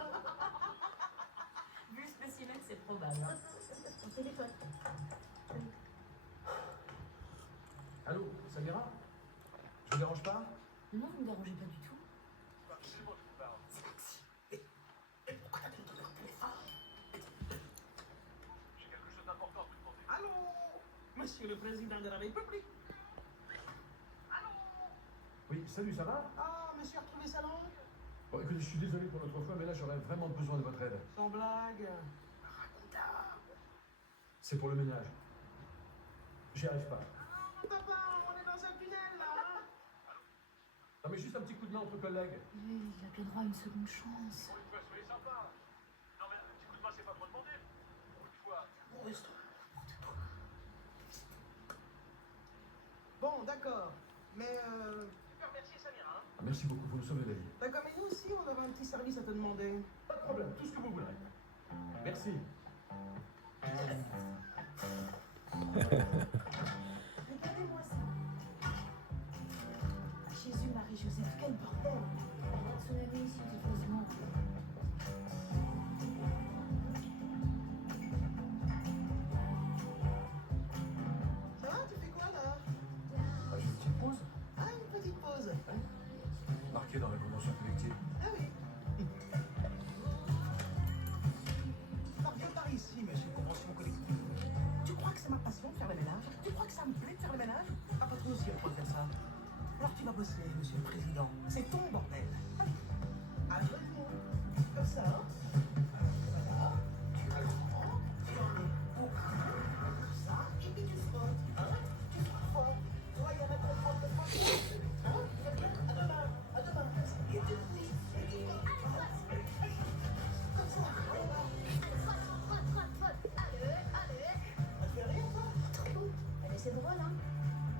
Vu le spécimen, c'est probable. Hein. Ton téléphone. Allô, Samira? Je vous dérange pas? Non, vous ne me dérangez pas du tout. C'est Maxime. Et pourquoi t'as donné ton numéro de téléphone? J'ai quelque chose d'important à te demander. Allô? Monsieur le Président de la République. Allô? Oui, salut, ça va? Ah, monsieur a retrouvé sa langue? Bon, écoutez, je suis désolé pour l'autre fois, mais là, j'aurais vraiment besoin de votre aide. Sans blague. Raconta. C'est pour le ménage. J'y arrive pas. Ah, papa, on est dans un tunnel, là. Hein? Non, mais juste un petit coup de main entre collègues. Oui, il a bien droit à une seconde chance. Soyez sympa. Non, mais un petit coup de main, c'est pas trop demandé. Pour une fois. Bon, d'accord. Mais super, merci Samira. Hein? Ah, merci beaucoup, vous me sauvez la vie. D'accord, mais nous aussi, on avait un petit service à te demander. Pas de problème, tout ce que vous voudrez. Merci. Regardez-moi ça. Jésus, Marie, Joseph, quel bordel. Il y a de tsunami ici, de toute façon. Ça va, tu fais quoi là? Ah, j'ai une petite pause. Ah, une petite pause. Marqué dans la convention collective. Ah oui. Alors, viens par ici, monsieur convention collective. Tu crois que c'est ma passion de faire le ménage? Tu crois que ça me plaît de faire le ménage? Ah, pas trop aussi, on peut faire ça. Alors tu vas bosser, monsieur le président. C'est ton bordel. Allez, à genoux. Comme ça. Voilà. Tu agrandis, tu en mets beaucoup. Comme ça. Et puis tu frottes. Hein? Tu frottes fort. Toi, il y en a pour prendre le frotte. Hein? Très bien. À demain. À demain. Et tu pousses. Et tu frottes. Comme ça. Voilà. Allez, allez. Ça te fait rire, toi? Trop. Mais c'est drôle, hein.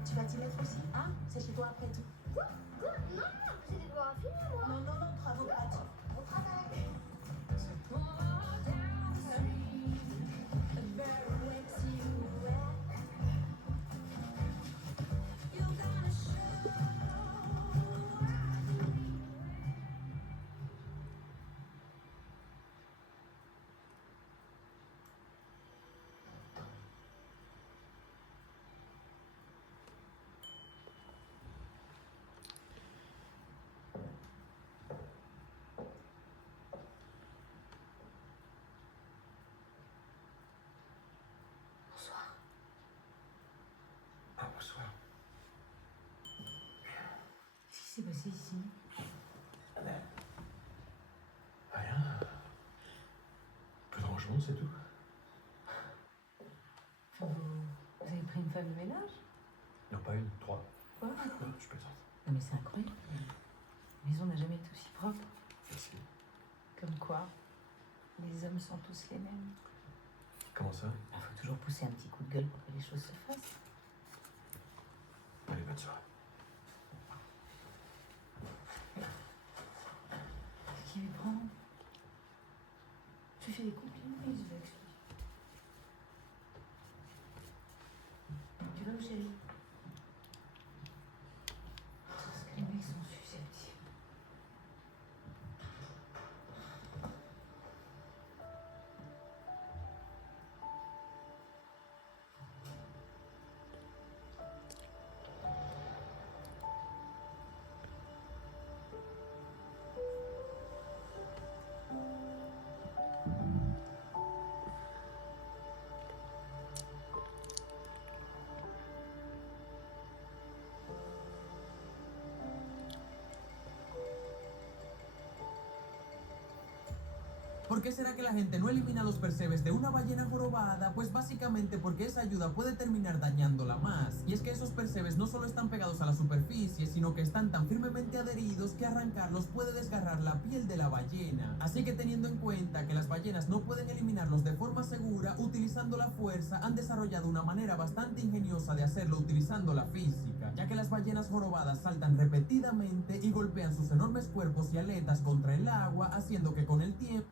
Tu vas t'y mettre aussi, hein? C'est chez toi après tout. Quoi? Non, non, j'ai des devoirs à finir, moi. Non, non, non, travaux pratiques. Au travail. Ah, bonsoir. Qu'est-ce qui s'est passé ici? Rien. Un peu de rangement, c'est tout. Enfin, vous avez pris une femme de ménage? Non, pas une, 3. Quoi? Non, je plaisante. Non mais c'est incroyable. La maison n'a jamais été aussi propre. Merci. Comme quoi, les hommes sont tous les mêmes. Comment ça? Il faut toujours pousser un petit coup de gueule pour que les choses se fassent. Allez, bonne soirée. Qu'est-ce qui lui prend? Tu fais des compliments, il se vexe. Tu vas où, chérie? Parce que les mecs sont susceptibles. ¿Por qué será que la gente no elimina los percebes de una ballena jorobada? Pues básicamente porque esa ayuda puede terminar dañándola más. Y es que esos percebes no solo están pegados a la superficie, sino que están tan firmemente adheridos que arrancarlos puede desgarrar la piel de la ballena. Así que teniendo en cuenta que las ballenas no pueden eliminarlos de forma segura, utilizando la fuerza, han desarrollado una manera bastante ingeniosa de hacerlo utilizando la física, ya que las ballenas jorobadas saltan repetidamente y golpean sus enormes cuerpos y aletas contra el agua, haciendo que con el tiempo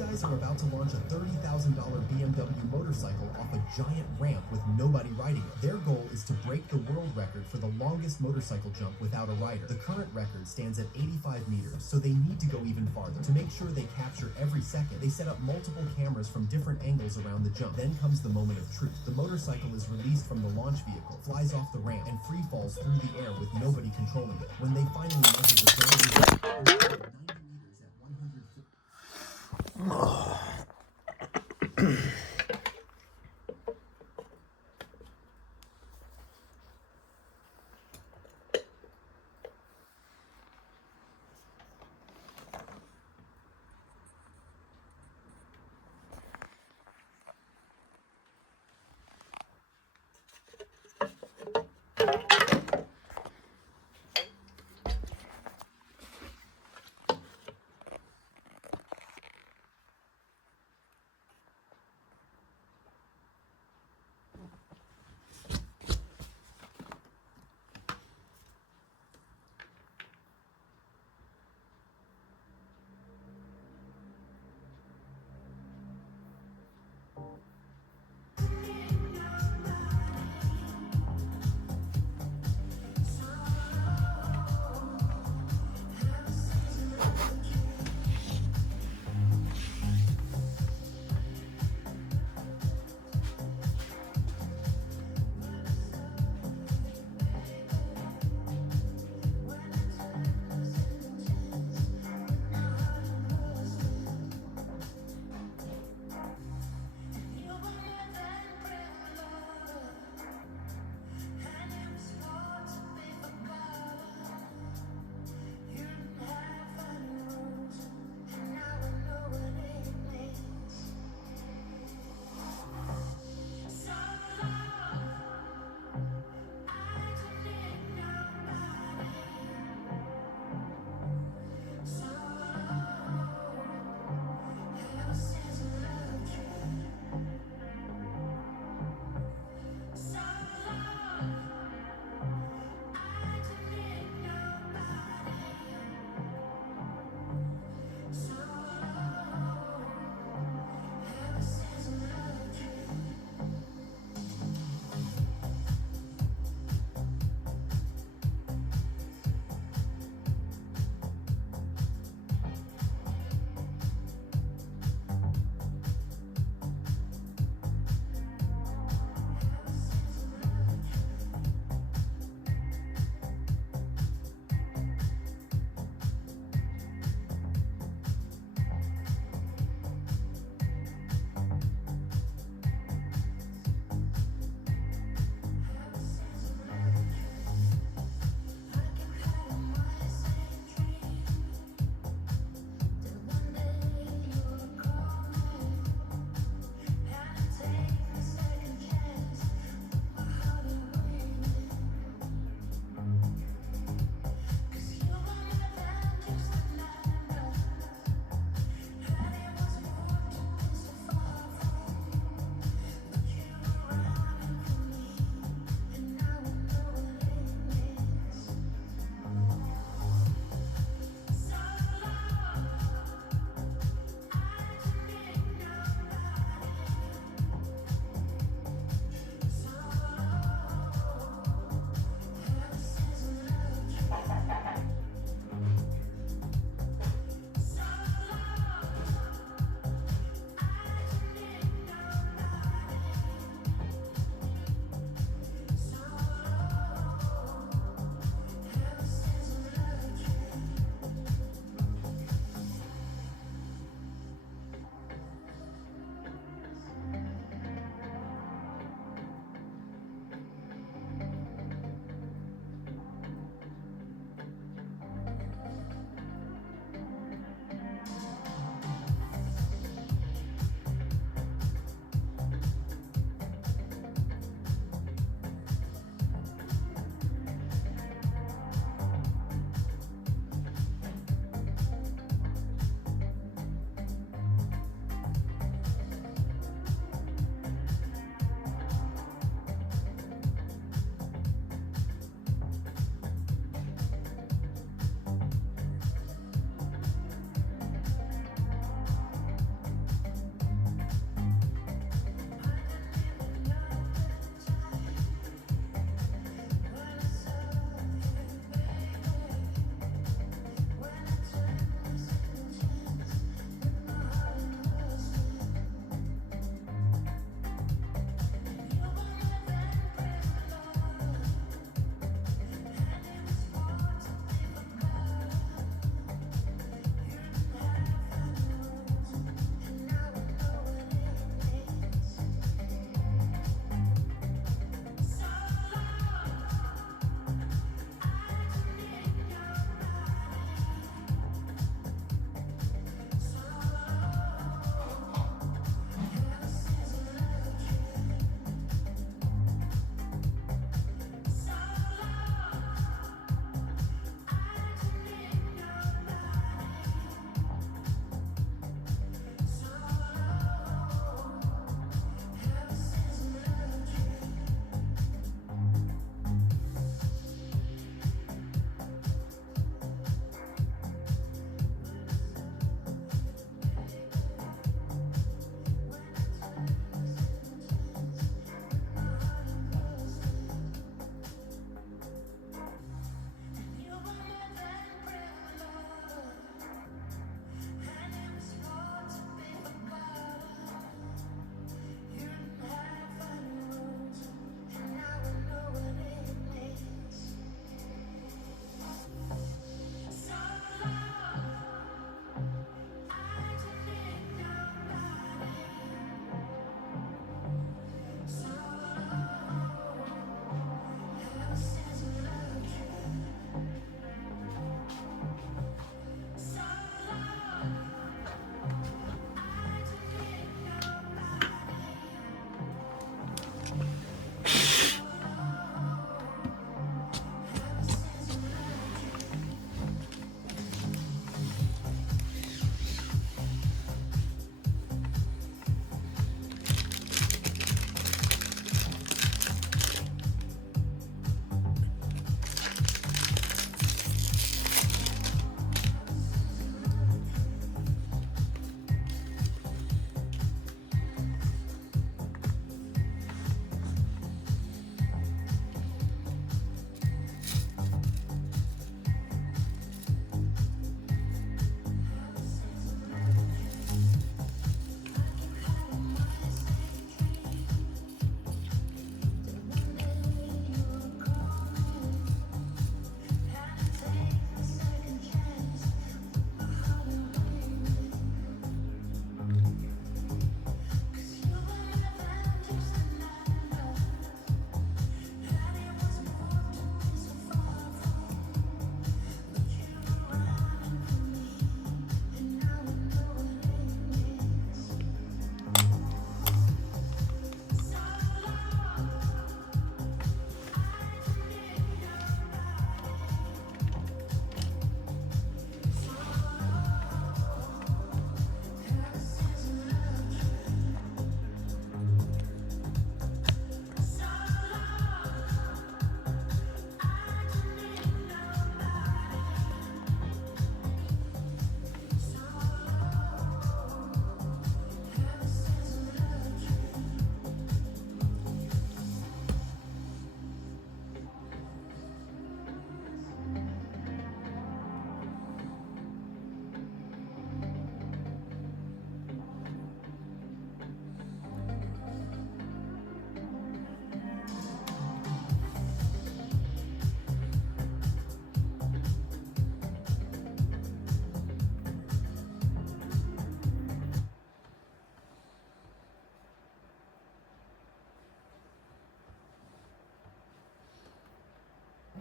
guys are about to launch a $30,000 BMW motorcycle off a giant ramp with nobody riding it. Their goal is to break the world record for the longest motorcycle jump without a rider. The current record stands at 85 meters, so they need to go even farther. To make sure they capture every second, they set up multiple cameras from different angles around the jump. Then comes the moment of truth. The motorcycle is released from the launch vehicle, flies off the ramp, and free falls through the air with nobody controlling it. When they finally measure the ground, 90 meters at 100 feet.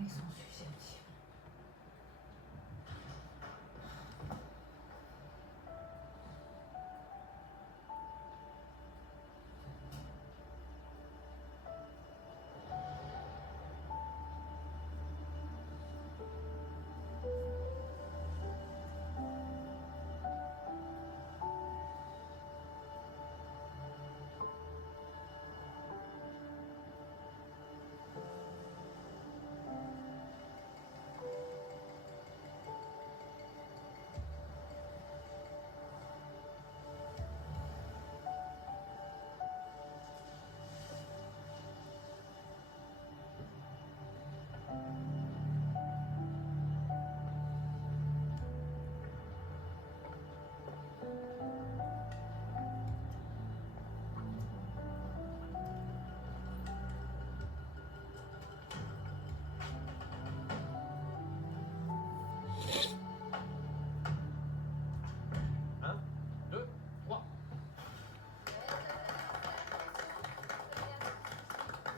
ils sont susceptibles.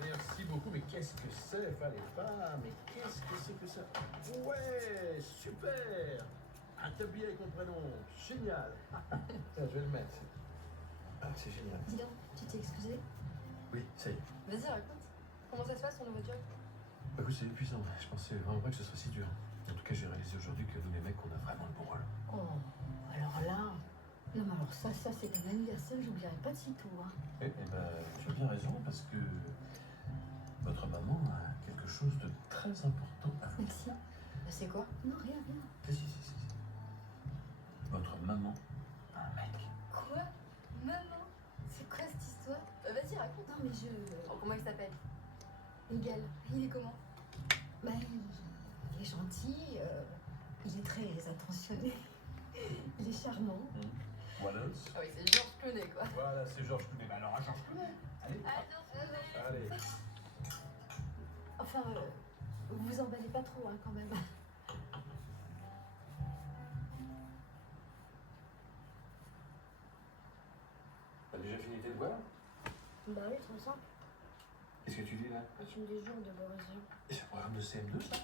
Merci beaucoup, mais qu'est-ce que c'est? Fallait pas, mais qu'est-ce que c'est que ça? Ouais, super! Un tablier avec mon prénom, génial! Tiens, je vais le mettre. Ah, c'est génial. Dis donc, tu t'es excusé? Oui, ça y est. Vas-y, raconte. Comment ça se passe ton nouveau job? Bah oui, c'est épuisant. Je pensais vraiment pas que ce soit si dur. En tout cas, j'ai réalisé aujourd'hui que nous, les mecs, on a vraiment le bon rôle. Oh, alors là. Non, mais alors ça c'est mon anniversaire, j'oublierai pas de sitôt. Hein. Eh ben, tu as bien raison, parce que votre maman a quelque chose de très important à vous. Merci. C'est quoi? Non, rien. Si. Votre maman a un mec. Quoi? Maman? C'est quoi cette histoire? Vas-y, raconte. Non, mais Oh, comment il s'appelle? Miguel. Il est comment? Bah, il est gentil, il est très attentionné, il est charmant. What else? Ah oui, c'est Georges Clooney, quoi. Voilà, c'est Georges Clooney. Bah alors, à Georges Clooney. Allez. Allez. Enfin, vous emballez pas trop, hein, quand même. T'as déjà fini tes devoirs? Bah oui, c'est simple. Qu'est-ce que tu dis là? Tu me dis jours de Borisien. Et c'est un programme de CM2 ça?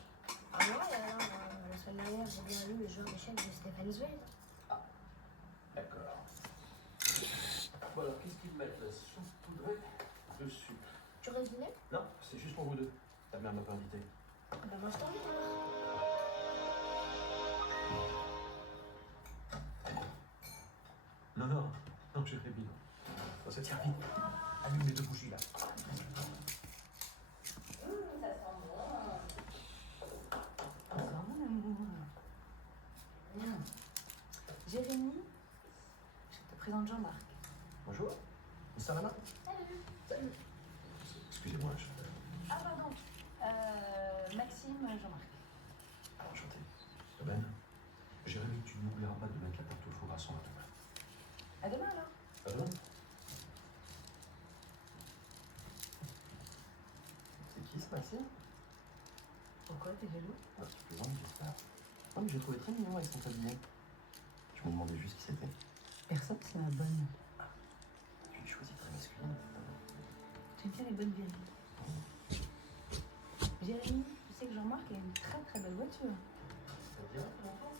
Ah ouais, alors, la semaine dernière, j'ai bien lu le joueur d'échecs de Stéphane Zweig. D'accord. Bon alors, qu'est-ce qu'ils mettent là? Saupoudré de sucre. Tu restes dîner? Non, c'est juste pour vous deux. Ta mère m'a pas invité. Bah moi je t'invite alors. Non, je fais bien. Ça se tient vite. Allume les deux bougies là. Ça sent bon. Ça va, mon amour. Jérémy, je te présente Jean-Marc. Bonjour. Ça va là? Salut. Excusez-moi, je... Ah, pardon. Maxime, Jean-Marc. Enchanté. Ben, Jérémy, tu n'oublieras pas de mettre la porte au four à son à demain. À demain, alors. À demain. C'est qui ce Maxime? Pourquoi, t'es jaloux? Ah, tu plaisantes, j'espère. Non, mais j'ai trouvé très mignon avec son tablier. Je me demandais juste qui c'était. Personne, c'est ma bonne. Tu lui choisis très masculin. J'aime bien les bonnes vieilles. Jérémy, tu sais que Jean-Marc a une très très belle voiture. Ça te dirait pour l'enfant?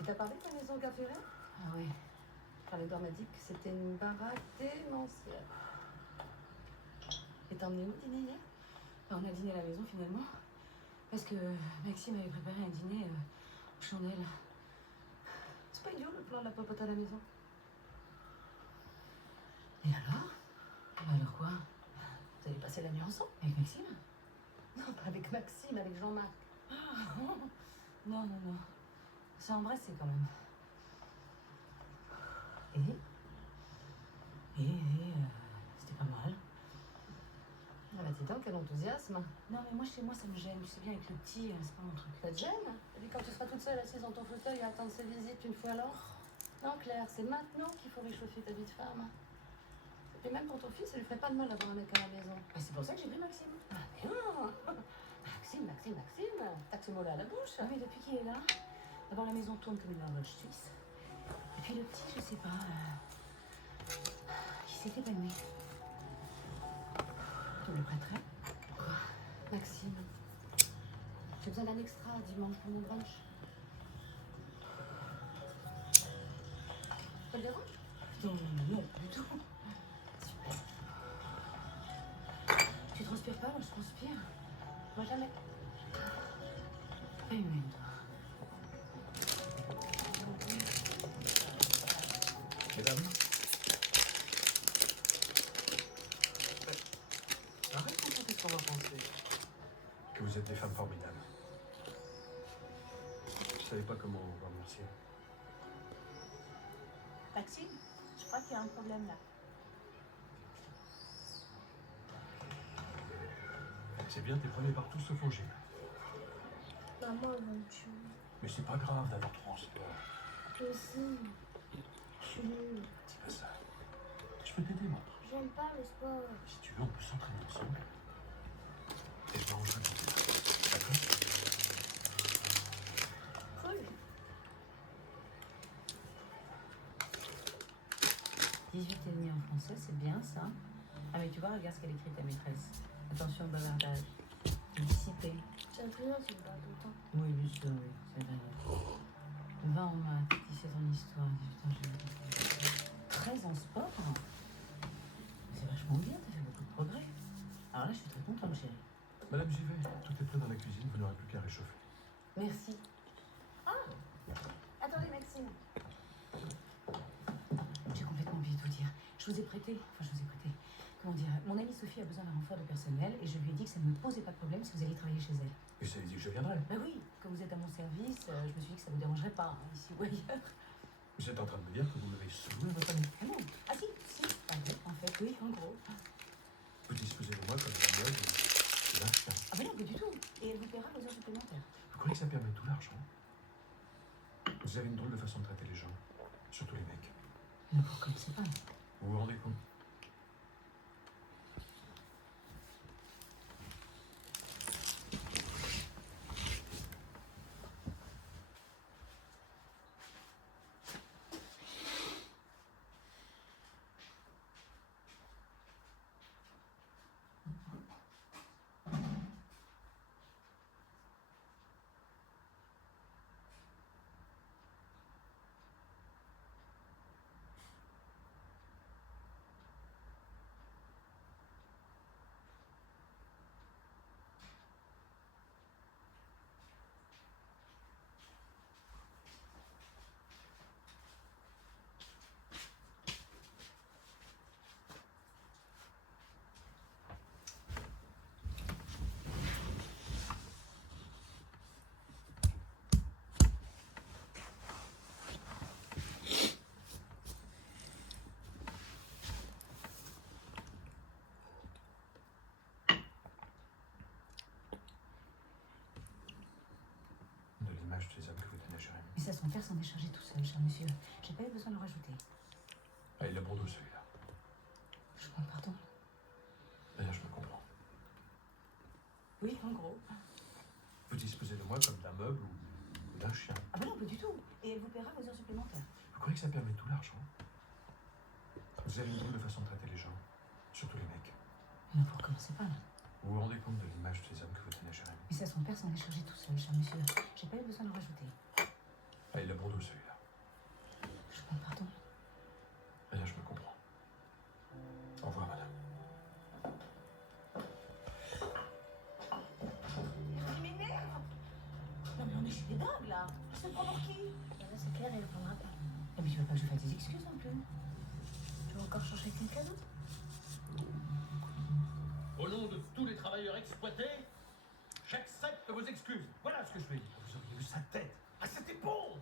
Et t'as parlé de ta maison au Café Ré? Ah oui. Enfin, le m'a dit que c'était une baraque démentielle. Et t'as emmené où dîner hier? On a dîné à la maison finalement. Parce que Maxime avait préparé un dîner aux chandelles. C'est pas idiot le plan de la popote à la maison. Et alors? Bah alors quoi? Vous allez passer la nuit ensemble? Avec Maxime? Non, pas avec Maxime, avec Jean-Marc. Ah, non. C'est embrassé quand même. C'était pas mal. Ah bah dis donc, quel enthousiasme. Non mais moi chez moi ça me gêne, tu sais bien avec le petit, c'est pas mon truc. Ça te gêne? Et puis quand tu seras toute seule assise dans ton fauteuil à attendre ses visites une fois alors? Non Claire, c'est maintenant qu'il faut réchauffer ta vie de femme. Et puis même pour ton fils, ça lui ferait pas de mal d'avoir un mec à la maison. Bah, c'est pour ça que j'ai pris Maxime. Ah mais non. Maxime, t'as que ce mot-là à la bouche. Ah mais depuis qu'il est là, d'abord la maison tourne comme une horloge suisse. Et puis le petit, je sais pas, il s'est épanoui. te le prêterai. Pourquoi? Maxime, j'ai besoin d'un extra dimanche pour mon brunch. Ça te dérange? Non, non, pas du tout. Super. Tu transpires pas, moi je transpire. Moi jamais. Pas humaine, toi. Mesdames, arrête de penser ce qu'on va penser. Que vous êtes des femmes formidables. Je savais pas comment vous remercier. Maxime, je crois qu'il y a un problème là. C'est bien, tes premiers partout se font Gilles. Maman, elle va me tuer. Mais c'est pas grave d'avoir trop en sport. Toi aussi. Je suis nulle. Dis pas ça. Je peux t'aider, moi. J'aime pas le sport. Si tu veux, on peut s'entraîner ensemble. Et je m'arrangerai pour toi. D'accord? Cool. 18,5 en français, c'est bien ça. Ah mais tu vois, regarde ce qu'elle écrit ta maîtresse. Attention au bavardage. Dissipé. C'est très bien, tu me parles tout le temps. Oui, juste oui, c'est vrai. 20 en maths, 17 en histoire. Putain, j'ai 13 en sport. C'est vachement bien, t'as fait beaucoup de progrès. Alors là, je suis très contente, chérie. Madame, j'y vais. Tout est prêt dans la cuisine, vous n'aurez plus qu'à réchauffer. Merci. Ah, attendez Maxime. J'ai complètement oublié de vous dire. Je vous ai prêté, comment dire, mon amie Sophie a besoin d'un renfort de personnel et je lui ai dit que ça ne me posait pas de problème si vous alliez travailler chez elle. Et ça lui dit que je viendrai. Bah oui, quand vous êtes à mon service, je me suis dit que ça ne vous dérangerait pas, hein, ici ou ailleurs. Vous êtes en train de me dire que vous m'avez sauvé votre amie. Ah non, ah si, ah oui, en fait, oui, en gros. Vous disposez de moi comme d'un meuble et d'un chien. Ah bah non, pas du tout. Et elle vous paiera vos heures supplémentaires. Vous croyez que ça permet tout l'argent? Vous avez une drôle de façon de traiter les gens, surtout les mecs. Ne vous recommencez pas. Vous vous rendez compte? De l'image des hommes que vous tenez à Jérémy. Mais ça, son père s'en est chargé tout seul, cher monsieur. J'ai pas eu besoin de le rajouter. Ah, il a bon dos celui-là. Je vous demande pardon. D'ailleurs, je me comprends. Oui, en gros. Vous disposez de moi comme d'un meuble ou d'un chien. Ah bah non, pas du tout. Et elle vous paiera vos heures supplémentaires. Vous croyez que ça permet tout l'argent? Vous avez une drôle de façon de traiter les gens, surtout les mecs. Ne vous recommencez pas, là. Vous vous rendez compte de l'image des hommes que vous tenez à Jérémy? Mais ça, son père s'en est chargé tout seul, cher monsieur. J'ai pas eu besoin de le rajouter. Ah, il a bon dos celui-là. Je vous demande pardon. D'ailleurs, je me comprends. Au revoir, madame. Il m'énerve. Non mais on est chez les dingues là. Je se prend pour qui? Là, c'est clair, il ne prendra pas. Et puis tu veux pas que je fasse des excuses non plus. Tu veux encore changer avec quelqu'un d'autre? Au nom de tous les travailleurs exploités, j'accepte vos excuses. Voilà ce que je vais dire. Vous auriez vu sa tête. Ah, c'était bon.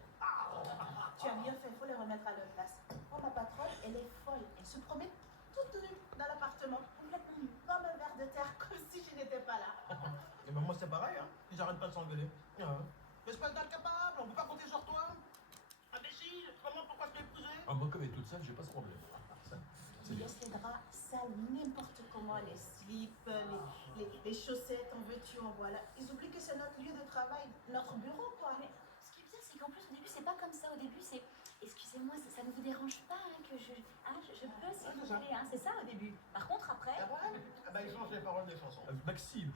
Tu as bien fait, faut les remettre à leur place. Oh, ma patronne, elle est folle. Elle se promène toute nue dans l'appartement, complètement nue, comme un ver de terre, comme si je n'étais pas là. Et ben moi c'est pareil, hein. Ils arrêtent pas de s'engueuler. Espèce d'incapable, on peut pas compter sur toi. Imbécile, comment, pourquoi je t'ai épousé? Ah, moi, comme elle est toute seule, j'ai pas ce problème. C'est Ils bien. laissent les draps sales n'importe comment, les slips, les chaussettes, en veux-tu, en voilà. Ils oublient que c'est notre lieu de travail, notre bureau, quoi. Mais ce qui est bien, c'est qu'en plus, au début, c'est pas comme ça. Au début, c'est. Excusez-moi, ça ne vous dérange pas hein, que je. Ah, je peux si vous voulez, hein. C'est ça au début. Par contre, après. Ah ouais? Ah bah connaissance des paroles des chansons. Maxime,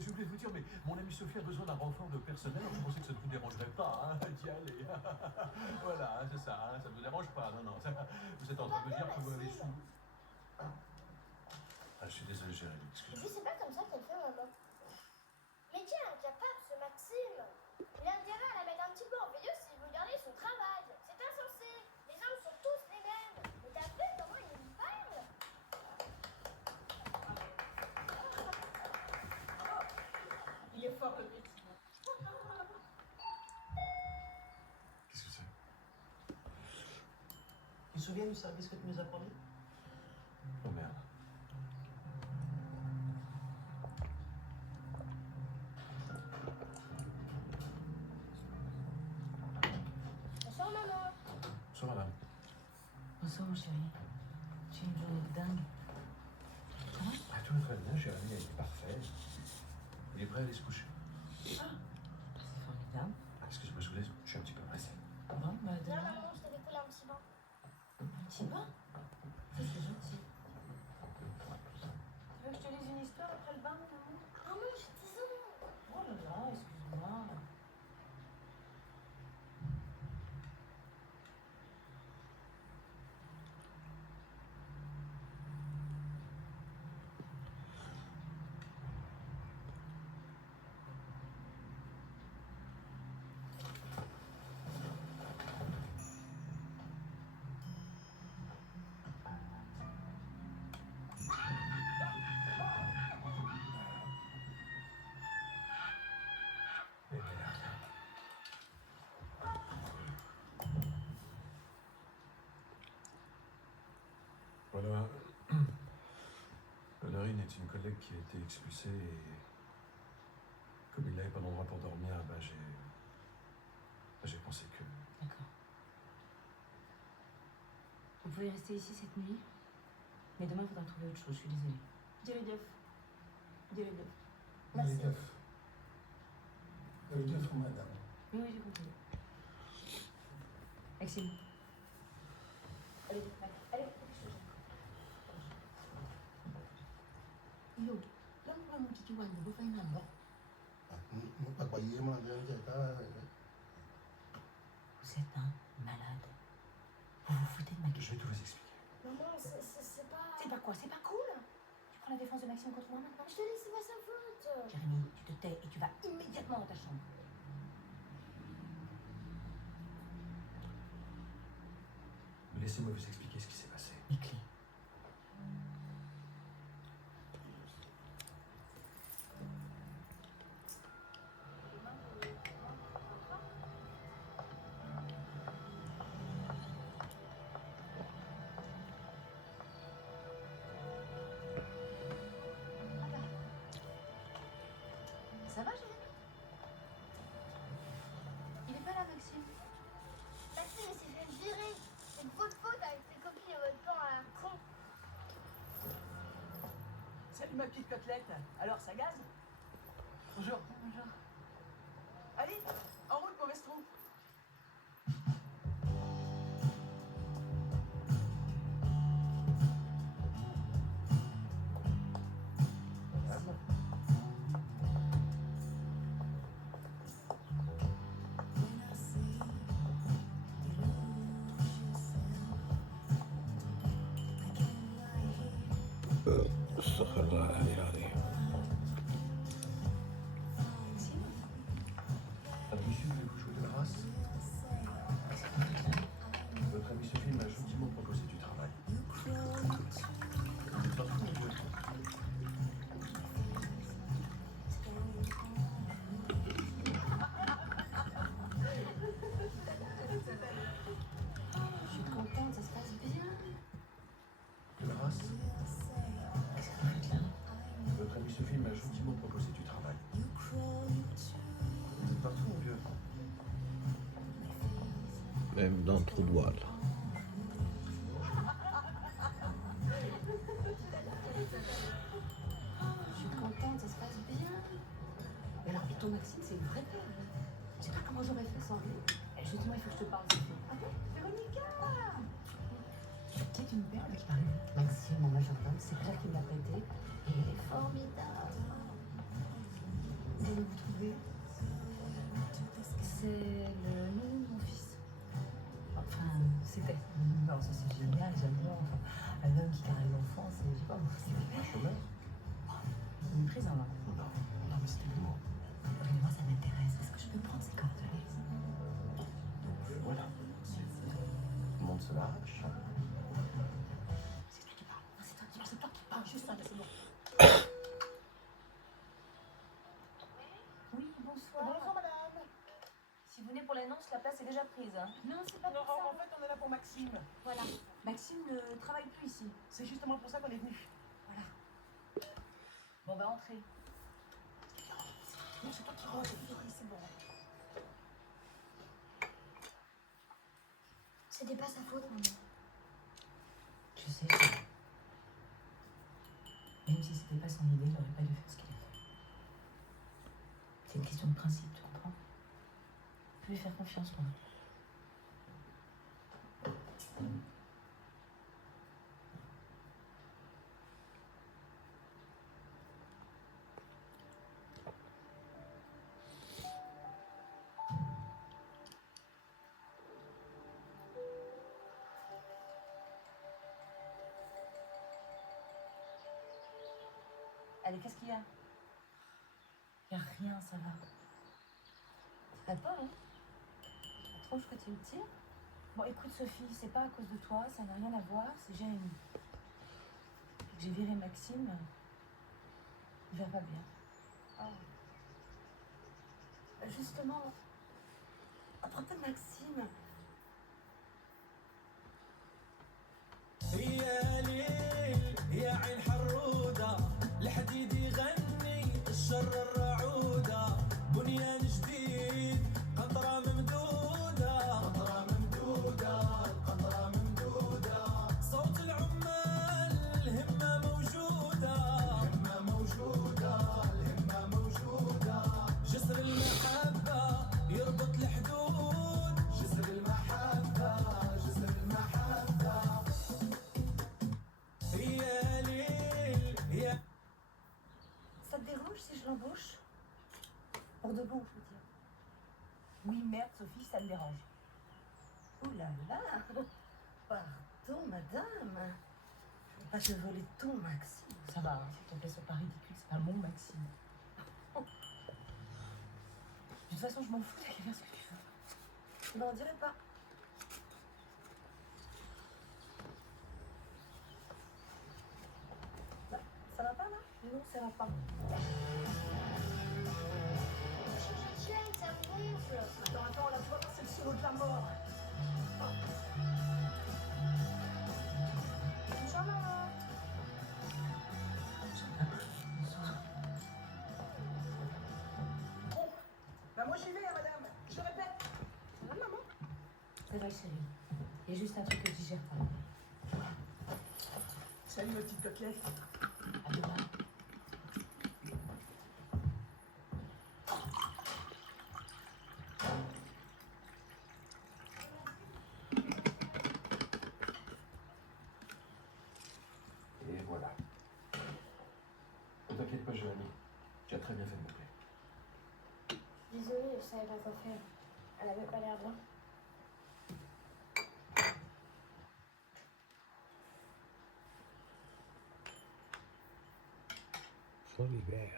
je voulais vous dire, mais mon amie Sophie a besoin d'un renfort de personnel. Je pensais que ça ne vous dérangerait pas d'y aller. Voilà, c'est ça, ça ne vous dérange pas. Non, vous êtes en train de me dire que vous avez sous. Je suis désolé, Jérémy, Et excusez-moi. puis c'est pas comme ça qu'elle fait, maman. Mais quel incapable ce Maxime. Il a intérêt à la mettre un petit peu en veilleuse s'il veut garder son travail. C'est insensé. Les hommes sont tous les mêmes. Mais t'as vu comment il me parle? Il est fort, le petit. Qu'est-ce que c'est? Tu te souviens du service que tu nous as promis? Oh merde. Bonsoir, maman. Bonsoir, madame. Bonsoir, mon chéri. J'ai une journée de dingue. Tout va très bien, Jérémy, il est parfait. Il est prêt à aller se coucher. C'est formidable. Excusez-moi, je vous laisse, je suis un petit peu pressé. Bon, bah, Viens, demain. maman, je t'ai décollé un petit bain. Un petit bain? Ça, c'est gentil. Tu veux que je te lise une histoire après le bain, mon amour? Ah non, j'ai 10 ans. Oh là là, excuse-moi. Voilà. Laureline est une collègue qui a été expulsée et comme il n'avait pas d'endroit pour dormir, j'ai pensé que... D'accord. Vous pouvez rester ici cette nuit, mais demain, il faudra trouver autre chose, je suis désolée. Dis-le, Jeff. Dis-le, Jeff. Merci. madame. Oui, j'ai compris. Maxime. Allez, allez, Yo, lan kuma mun kiki wani bu fai nan ba. Mu pa kwa yé ma bien que ta. Vous êtes un malade. Vous vous foutez de ma gueule. Je vais tout vous expliquer. Maman, c'est pas... C'est pas quoi? C'est pas cool? Tu prends la défense de Maxime contre moi maintenant? Je te dis, c'est pas sa faute. Jérémy, tu te tais et tu vas immédiatement dans ta chambre. Laissez-moi vous expliquer ce qui s'est passé. Les clés. Ça va, Jérémy? Il est pas là, Maxime. Maxime, il s'est fait virer. C'est de votre faute avec tes copines et votre plan à la con. Salut ma petite côtelette. Alors, ça gaze? Bonjour. Bonjour. Allez, en route, mauvaise trou. استغفر الله العلي العظيم. Monsieur, vous jouez de la race? Votre amie Sophie m'a gentiment proposé du travail. Partout où je vais. Je suis contente, ça se passe bien. De la race? Votre amie Sophie m'a gentiment proposé du travail. Partout mon vieux. Même dans le trou de voile. Je suis contente, ça se passe bien. Mais alors, ton Maxime, c'est une vraie peur. Je sais pas comment j'aurais fait sans lui. Et justement, il faut que je te parle. Véronica! C'est une perle qui parle. Maxime, en major d'homme, C'est Claire qui me l'a prêté. Et elle est formidable. Vous allez vous trouver. C'est le nom de mon fils. Enfin, c'était. Non, ça c'est génial, j'adore. Enfin, un homme qui caresse l'enfant, c'est. Je sais pas, c'est Un chômeur? une prison là. Non, mais c'était l'humour. Vraiment, ça m'intéresse. Est-ce que je peux prendre ces coordonnées? Voilà. Le monde se l'arrache. C'est toi qui parles. Non, c'est toi qui parles. Juste ça, c'est bon. Oui, bonsoir. Bonjour madame. Si vous venez pour l'annonce, la place est déjà prise. Hein. Non, c'est pas Non, pour ça. en fait, on est là pour Maxime. Voilà. Maxime ne travaille plus ici. C'est justement pour ça qu'on est venu. Voilà. Bon, bah, entrez. Non, c'est toi qui rentres. C'est bon. C'était pas sa faute, maman. Je sais. Même si c'était pas son idée, il aurait pas dû faire ce qu'il a fait. C'est une question de principe, tu comprends? Tu peux lui faire confiance, moi. Allez, qu'est-ce qu'il y a? Y a rien, ça va. Ça va pas, hein? La tronche que tu me tires? Bon, écoute, Sophie, c'est pas à cause de toi, ça n'a rien à voir, c'est Jérémy. Depuis que j'ai viré Maxime, il va pas bien. Oh. Justement, à propos de Maxime, يا ليل يا عين حرودة الحديد يغني الشر الرعودة بنيان جديد قطرة ممدودة قطرة ممدودة قطرة ممدودة صوت العمال الهمة موجودة الهمة موجودة الهمة موجودة جسر المحبة يربط الحدود جسر المحبة جسر المحبة يا ليل يا ça te dérange si je l'embauche? Pour de bon, je veux dire. Oui, merde, Sophie, ça me dérange. Ouh là là. Pardon, madame. Je veux pas te voler ton Maxime. Ça va, hein, s'il te plaît, c'est pas ridicule, c'est pas mon Maxime. De toute façon, je m'en fous, t'as qu'à faire ce que tu veux. Non, on dirait pas. Bah, ça va pas là? Non, ça va pas. Michel, ça me gonfle. Attends, là, tu vas voir, c'est le solo de la mort. Bonjour, maman. Bon, bah moi j'y vais, hein, madame. Je répète. Ça va, maman? Ça va, chérie. Il y a juste un truc que tu gères pas. Salut, ma petite côtelette. À demain. Et voilà. Ne t'inquiète pas, Jérémy. Tu as très bien fait de m'appeler. Désolée, je savais pas quoi faire. Elle avait pas l'air bien. Solidaire.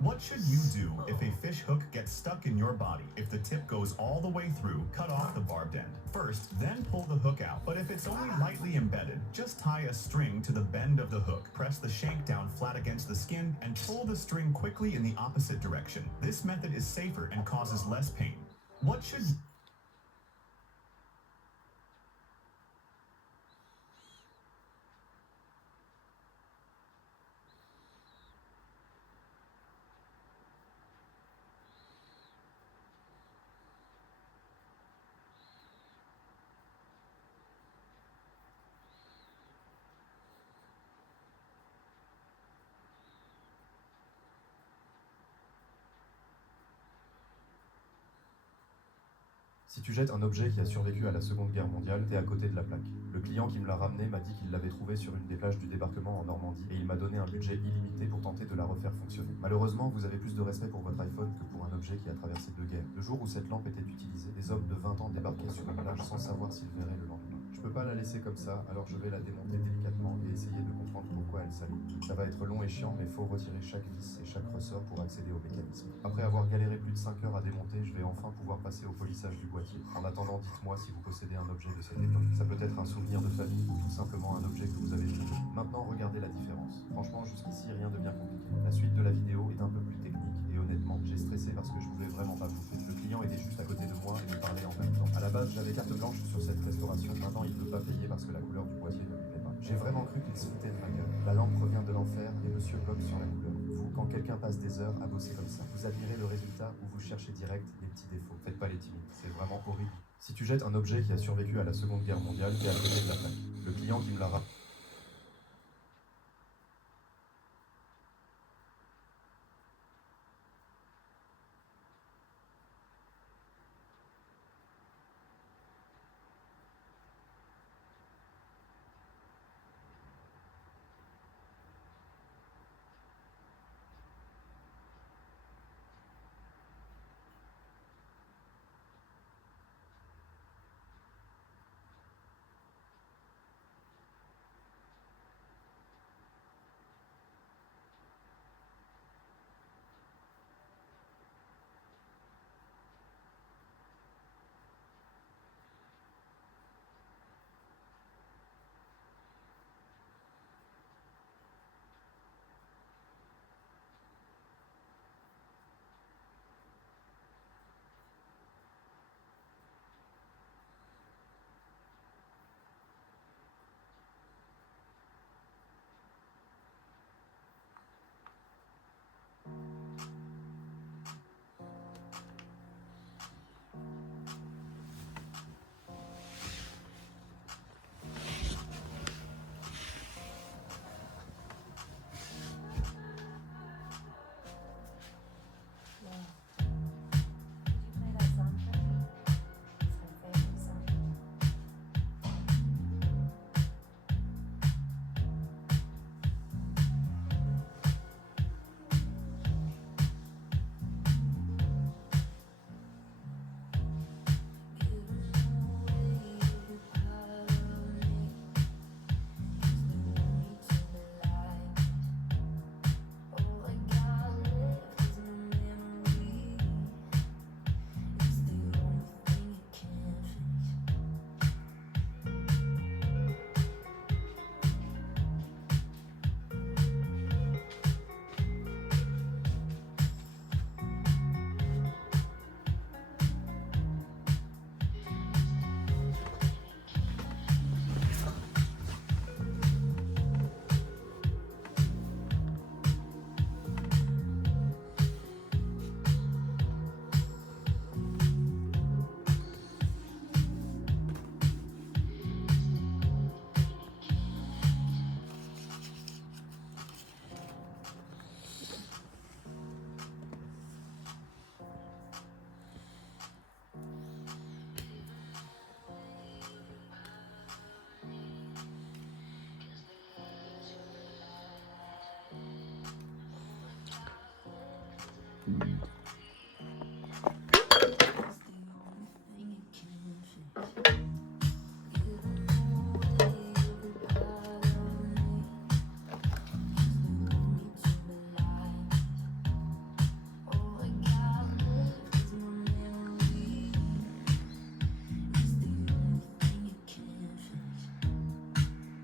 What should you do if a fish hook gets stuck in your body? If the tip goes all the way through, cut off the barbed end. First, then pull the hook out. But if it's only lightly embedded, just tie a string to the bend of the hook. Press the shank down flat against the skin and pull the string quickly in the opposite direction. This method is safer and causes less pain. What should Si tu jettes un objet qui a survécu à la Seconde Guerre mondiale, t'es à côté de la plaque. Le client qui me l'a ramené m'a dit qu'il l'avait trouvé sur une des plages du débarquement en Normandie et il m'a donné un budget illimité pour tenter de la refaire fonctionner. Malheureusement, vous avez plus de respect pour votre iPhone que pour un objet qui a traversé 2 guerres. Le jour où cette lampe était utilisée, des hommes de 20 ans débarquaient sur une plage sans savoir s'ils verraient le lendemain. Je peux pas la laisser comme ça, alors je vais la démonter délicatement et essayer de comprendre pourquoi elle s'allume. Ça va être long et chiant, mais faut retirer chaque vis et chaque ressort pour accéder au mécanisme. Après avoir galéré plus de 5 heures à démonter, je vais enfin pouvoir passer au polissage du boîtier. En attendant, dites-moi si vous possédez un objet de cette époque. Ça peut être un souvenir de famille ou tout simplement un objet que vous avez trouvé. Maintenant, regardez la différence. Franchement, jusqu'ici, rien de bien compliqué. La suite de la vidéo est un peu plus technique et honnêtement, j'ai stressé parce que je pouvais vraiment pas bouffer. Le client était juste à côté de moi et me parlait en même temps. À la base, j'avais carte blanche sur cette restauration. Maintenant, il ne peut pas payer parce que la couleur du boîtier ne lui plaît pas. J'ai vraiment cru qu'il se foutait de ma gueule. La lampe provient de l'enfer et monsieur bloque sur la couleur. Vous, quand quelqu'un passe des heures à bosser comme ça, vous admirez le résultat ou vous cherchez direct les petits défauts. Faites pas les timides, c'est vraiment horrible. Si tu jettes un objet qui a survécu à la Seconde Guerre mondiale, t'es à côté de la plaque. Le client qui me l'a ramené.